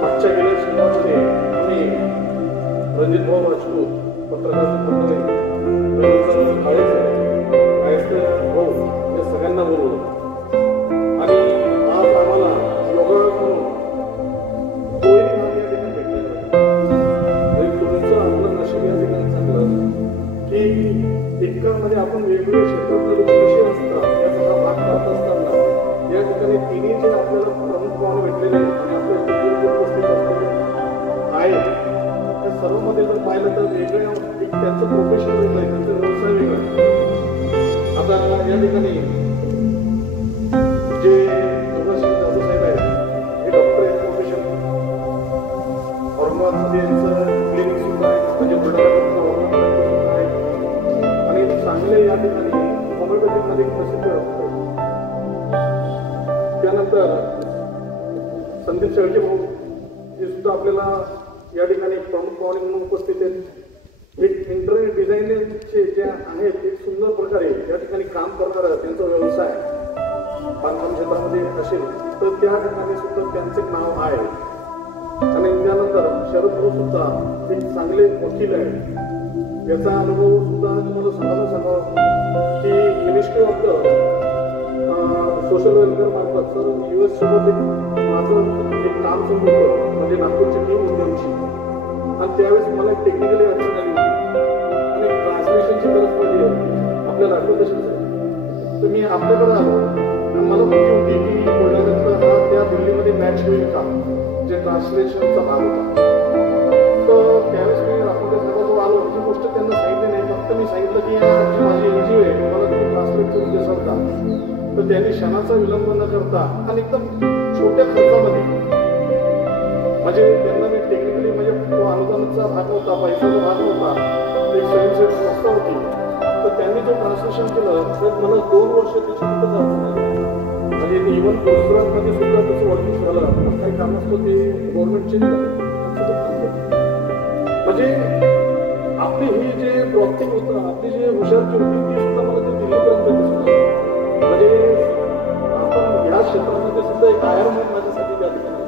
मागच्या गेल्या शनिवारमध्ये आम्ही रणजित भाऊ राजपूत पत्रकार भाऊ या सगळ्यांना बोलवलं आणि आज आम्हाला योगा म्हणून तोही भाग या ठिकाणी भेटलेला. तुमचं आपलं नशीब या ठिकाणी चांगलं की एकामध्ये आपण वेगवेगळे क्षेत्रातले लोक कसे असतात याचा हा भाग करत असताना या ठिकाणी तिन्ही जे आपल्याला प्रमुख पाहुणे भेटलेले आणि आपल्या उपस्थित असलेले आहेत त्या सर्वमध्ये जर पाहिलं तर वेगळ्या त्यांचं प्रोफेशन वेगळं आहे, त्यांचा व्यवसाय वेगळा आहे. आता या ठिकाणी जे जाधव साहेब आहेत हे डॉक्टर आहेत प्रोफेशन. औरंगाबादमध्ये यांचं क्लिनिक सुद्धा आहे, म्हणजे बुलढाणा आहे आणि चांगले या ठिकाणी होमिओपॅथिकमध्ये प्रसिद्ध डॉक्टर. त्यानंतर संदीप शेळके भाऊ हे सुद्धा आपल्याला या ठिकाणी प्रमुख पाहुणे म्हणून उपस्थित आहेत. एक इंटरियर डिझायनिंगचे जे आहेत एक सुंदर प्रकारे या ठिकाणी काम करणारा त्यांचा व्यवसाय बांधकाम क्षेत्रामध्ये असेल तर त्या ठिकाणी सुद्धा त्यांचे नाव आहे. आणि त्यानंतर शरद भाऊ सुद्धा एक चांगले वकील आहे. याचा अनुभव सुद्धा तुम्हाला सांगावं की ministry of the social welfare मार्फत सर US सोबत माझं एक काम सुरू होतं, म्हणजे नागपूरची टीम होती आमची. आणि त्यावेळेस मला एक टेक्निकली अडचण आली आणि ट्रान्सलेशनची गरज पडली आपल्याला आठवत असेल. तर मी आपल्याकडे आलो आणि मला माहिती होती की बुलढाण्यातला हा त्या दिल्लीमध्ये मॅच होईल का, जे ट्रान्सलेशनचा भाग होता. तर त्यावेळेस मी राखोडे साहेबाजवळ आलो. ही गोष्ट त्यांना सांगितली नाही, फक्त मी सांगितलं की माझी NGO आहे, मला तुम्ही ट्रान्सलेट करून देसाल का. तर त्यांनी क्षणाचा विलंब न करता आणि एकदम छोट्या खर्चामध्ये, म्हणजे त्यांना मी टेक्निकली म्हणजे तो अनुदानाचा भाग होता, पैशाचा भाग होता, एक स्वयंसेवी संस्था होती. तर त्यांनी जे ट्रान्सलेशन केलं तर मला 2 वर्ष त्याची कुठं जायचं नाही. म्हणजे इव्हन गुजरातमध्ये सुद्धा त्याचं वर्किंग झालं, पण काही काम असतं ते गव्हर्नमेंट चेंज झालं. म्हणजे आपली ही जे प्रॉक्टिंग होतं, आपली जे हुशारकी होती ती सुद्धा मला ते दिल्लीपर्यंत दिसलं. म्हणजे आपण या क्षेत्रामध्ये सुद्धा एक आयाम माझ्यासाठी त्या ठिकाणी.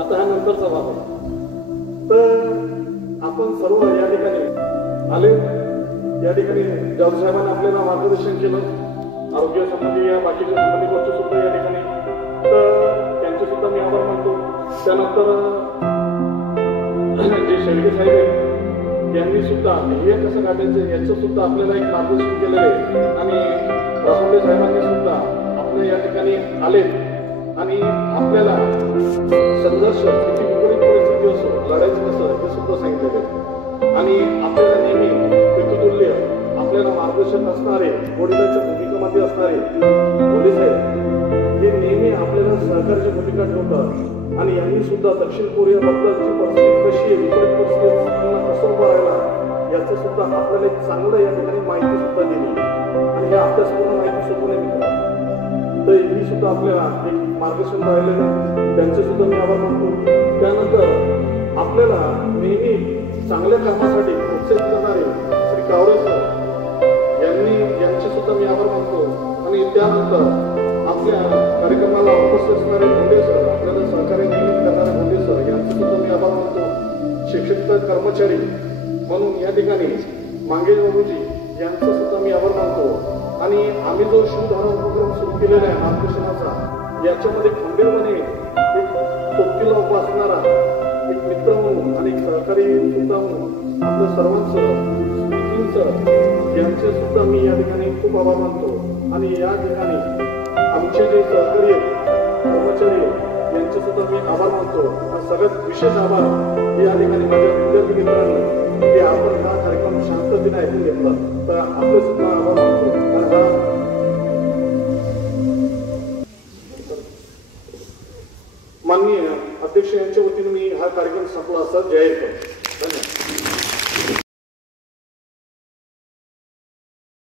आता हा नंतरचा भाग आहे. तर आपण सर्व या ठिकाणी आले. या ठिकाणी जॉर्ज साहेबांनी आपल्याला मार्गदर्शन केलं, आरोग्य संबंधी या बाकीच्या संबंधी गोष्टी सुद्धा या ठिकाणी. तर त्यांचे सुद्धा मी आभार मानतो. त्यानंतर जे शेळके साहेब आहेत यांनी सुद्धा हे कसं काढायचं याचं सुद्धा आपल्याला एक मार्गदर्शन केलेलं आहे. आणि राखोडे साहेबांनी सुद्धा आपल्या या ठिकाणी आले आणि आपल्याला संघर्ष किती विपरीत परिस्थिती असो लढायचं कसं हे सुद्धा सांगितलेलं आहे. आणि आपल्याला नेहमी पितृतुल्य आपल्याला मार्गदर्शन असणारे, वडिलांच्या भूमिकेमध्ये असणारे पोलीस आहेत, हे नेहमी आपल्याला सहकार्याची भूमिका ठेवतात. आणि यांनी सुद्धा दक्षिण कोरियाबद्दलची परिस्थिती कशी आहे, विपरीत परिस्थितीला कसं उभं राहिला याचं सुद्धा आपल्याला एक चांगलं या ठिकाणी माहिती सुद्धा दिली. आणि हे अभ्यासपूर्ण माहिती सुद्धा नाही मिळाली. तर ही सुद्धा आपल्याला एक मार्गदर्शन राहिलेलं आहे. त्यांचे सुद्धा मी आभार मानतो. त्यानंतर आपल्याला नेहमी चांगल्या कामासाठी प्रोत्साहित करणारे श्री कावरे सर यांचे सुद्धा मी आभार मानतो. आणि त्यानंतर आपल्या कार्यक्रमाला उपस्थित असणारे भोंडे सर, आपल्याला सहकार्य नेहमी करणारे भोंडे सर यांचे सुद्धा मी आभार मानतो. शिक्षक कर्मचारी म्हणून या ठिकाणी मांगे बाबूजी यांचा सुद्धा मी आभार मानतो. आणि आम्ही जो शिवधारा उपक्रम सुरू केलेला आहे मार्गदर्शनाचा, याच्यामध्ये खंबीरपणे एक सोबतीला उभा असणारा एक मित्र म्हणून आणि एक सहकारी सुद्धा म्हणून आपल्या सर्वांचं यांचे सुद्धा मी या ठिकाणी खूप आभार मानतो. आणि या ठिकाणी आमचे जे सहकारी कर्मचारी यांचे सुद्धा मी आभार मानतो. आणि सगळ्यात विशेष आभार हे या ठिकाणी माझ्या विद्यार्थी मित्रांनी की आपण हा कार्यक्रम शांततेने ऐकून घेतला, तर आपले सुद्धा आभार मानतो. आणि हा माननीय अध्यक्ष यांच्या वतीने मी हा कार्यक्रम संपला असा जाहीर करतो.